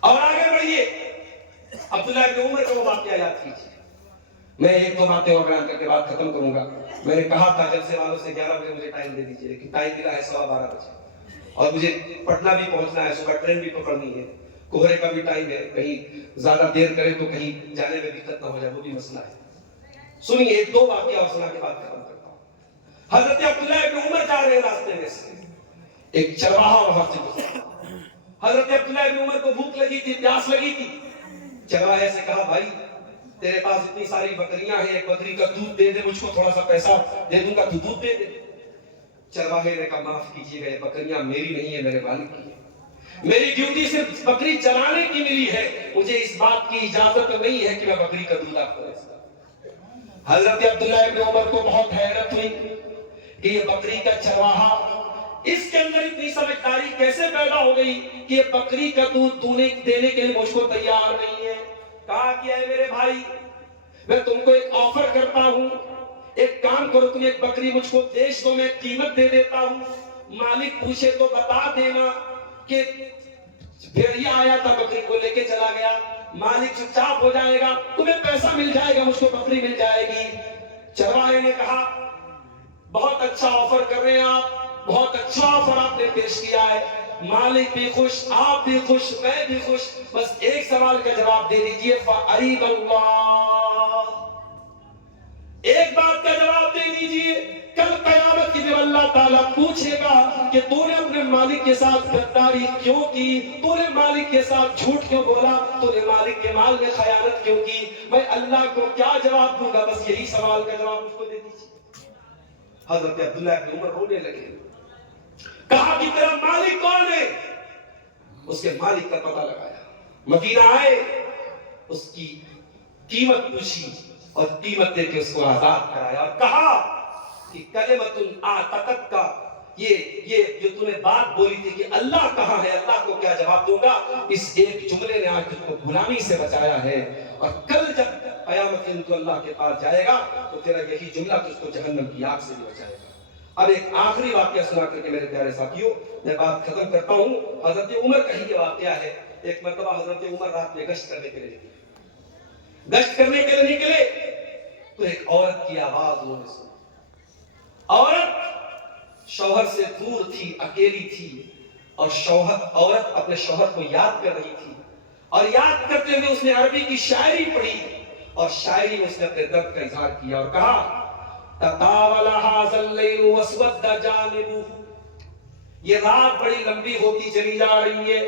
اور آگے بڑھیے عبداللہ ابن عمر کا وہ واقعہ یاد کیجیے. میں ایک دو باتیں اور بیان کر کے بات ختم کروں گا. میں نے کہا تھا جلسے والوں سے 11 بجے مجھے ٹائم دے دیجیے، لیکن ٹائم ملا ہے 12:15 بجے، اور مجھے پٹنہ بھی پہنچنا ہے، صبح ٹرین بھی پکڑنی ہے، کوہرے کا بھی ٹائم ہے، کہیں زیادہ دیر کرے تو کہیں جانے میں دقت نہ ہو جائے، وہ بھی مسئلہ ہے. سنیے ایک دو واقعہ اور سنا کے بعد ختم کرتا ہوں. حضرت عبداللہ ابن عمر جا رہے راستے میں سے ایک چرواہا وہاں سے گزرا. حضرت عبداللہ ابن عمر کو بھوک لگی تھی، پیاس لگی تھی. چرواہے سے کہا بھائی تیرے پاس اتنی ساری بکریاں ہیں، ایک بکری کا دودھ دے دے، مجھ کو تھوڑا سا پیسہ دے دوں گا، تو دودھ دے دے. چرواہے نے کہا معاف کیجیے گا، یہ بکریاں میری نہیں ہے، میرے مالک کی ہے. میری ڈیوٹی صرف بکری چلانے کی ملی ہے، مجھے اس بات کی اجازت نہیں ہے کہ میں بکری کا دودھ آپ کو دے سکتا. حضرت عبداللہ ابن عمر کو بہت حیرت ہوئی کہ یہ بکری کا چرواہا، اس کے اندر اتنی سمجھداری کیسے پیدا ہو گئی کہ یہ بکری کا دودھ دینے کے لیے مجھ کو تیار نہیں ہے. کہا کہ اے میرے بھائی میں تم کو ایک آفر کرتا ہوں، ایک کام کرو، تم ایک بکری مجھ کو بیچ دو، میں قیمت دے دیتا ہوں. مالک پوچھے تو بتا دینا کہ بھیڑیا آیا تھا بکری کو لے کے چلا گیا. مالک چپ چاپ ہو جائے گا، تمہیں پیسہ مل جائے گا، مجھ کو بکری مل جائے گی. چرواہے نے کہا بہت اچھا آفر کر رہے ہیں آپ، بہت اچھا آفر آپ نے پیش کیا ہے. مالک بھی خوش، آپ بھی خوش، میں بھی خوش. بس ایک سوال کا جواب دے دیجئے، فَأَرِيدَ اللَّهِ. ایک بات کا جواب دے دیجئے، کل قیامت کی جب اللہ تعالیٰ پوچھے گا کہ تو نے اپنے مالک کے ساتھ غداری کیوں کی، تو نے مالک کے ساتھ جھوٹ کیوں بولا، تو نے مالک کے مال میں خیانت کیوں کی، میں اللہ کو کیا جواب دوں گا؟ بس یہی سوال کا جواب مجھ کو دے دیجئے. حضرت عبداللہ ابن عمر رونے لگے. کہا کہ تیرا مالک کون ہے؟ اس کے مالک کا پتہ لگایا، مدینہ آئے، اس کی قیمت پوچھی اور قیمت دے کے اس کو آزاد کرایا، اور کہا کہ کلمۃ اعتقد کا یہ جو تم نے بات بولی تھی کہ اللہ کہاں ہے، اللہ کو کیا جواب دوں گا، اس ایک جملے نے آج تم کو غلامی سے بچایا ہے، اور کل جب قیامت کے دن تو اللہ کے پاس جائے گا تو تیرا یہی جملہ تجھ کو جہنم کی آگ سے بھی بچائے گا. اب ایک آخری واقعہ سنا کر کے میرے پیارے ساتھیوں میں بات ختم کرتا ہوں. حضرت عمر کا ہی یہ واقعہ ہے. ایک مرتبہ حضرت عمر رات میں گشت کرنے کے لیے نکلے. گشت کرنے کے لیے نکلے تو ایک عورت کی آواز انہوں نے سنی. عورت شوہر سے دور تھی، اکیلی تھی، اور عورت اپنے شوہر کو یاد کر رہی تھی، اور یاد کرتے ہوئے اس نے عربی کی شاعری پڑھی، اور شاعری میں اس نے اپنے درد کا اظہار کیا اور کہا تطاول هذا الليل واسود جانبه. یہ رات بڑی لمبی ہوتی چلی جا رہی ہے،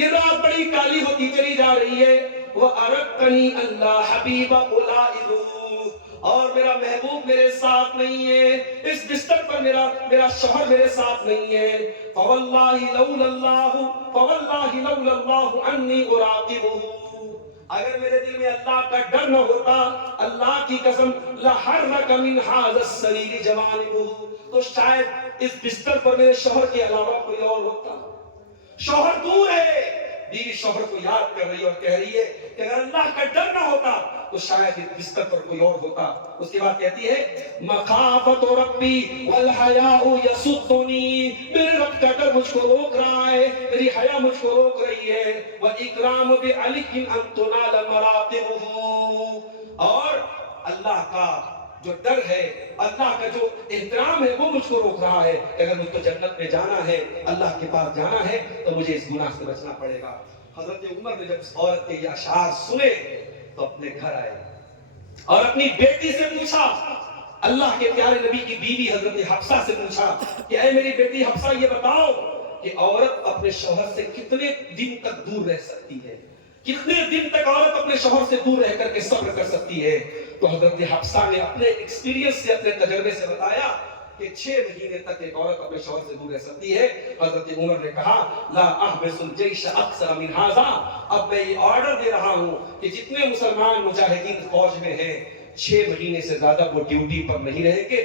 یہ رات بڑی کالی ہوتی چلی جا رہی ہے. وَأَرَقْتَنِي اللَّهُ حَبِيبَ أُولَئِهُ. اور میرا محبوب میرے ساتھ نہیں ہے، اس بستر پر میرا شوہر میرے ساتھ نہیں ہے. فَوَاللَّهِ لَوْلَا اللَّهُ عَنِّي أُرَاقِبُهُ. اگر میرے دل میں اللہ کا ڈر نہ ہوتا، اللہ کی قسم لَحَرَّكَ مِنْ هَذَا السَّرِيرِ جَوَانِبُهُ. تو شاید اس بستر پر میرے شوہر کے علاوہ کوئی اور ہوتا. شوہر دور ہے، بیوی شوہر کو یاد کر رہی اور کہہ رہی ہے کہ اگر اللہ کا ڈر نہ ہوتا تو شاید اس بستر پر کوئی اور ہوتا. اس کے بعد کہتی ہے مخافت ربی والحیاء یصدنی. میرے رب کا ڈر مجھ کو روک رہا ہے، میری حیا مجھ کو روک رہی ہے. واکرام بعلی ان تنال مراتبہ. اور اللہ کا جو ڈر ہے، اللہ کا جو احترام ہے، وہ مجھ کو روک رہا ہے. اگر مجھ کو جنت میں جانا ہے، اللہ کے پاس جانا ہے، تو مجھے اس گناہ سے بچنا پڑے گا. حضرت عمر نے جب اس عورت کے یہ اشعار سنے تو اپنے گھر آئے اور اپنی بیٹی سے پوچھا، اللہ کے پیارے نبی کی بیوی حضرت حفصہ سے پوچھا کہ اے میری بیٹی حفصہ یہ بتاؤ کہ عورت اپنے شوہر سے کتنے دن تک دور رہ سکتی ہے، کتنے دن تک عورت اپنے شوہر سے دور رہ کر کے صبر کر سکتی ہے. تو حضرت حفصہ نے اپنے ایکسپیرینس سے، اپنے تجربے سے بتایا کہ 6 مہینے تک ایک عورت اپنے شوہر سے دور رہ سکتی ہے. حضرت عمر نے کہا لا احبس الجیش اکثر من هذا. اب میں یہ آرڈر دے رہا ہوں کہ جتنے مسلمان مجاہدین فوج میں ہیں 6 مہینے سے زیادہ وہ ڈیوٹی پر نہیں رہیں گے.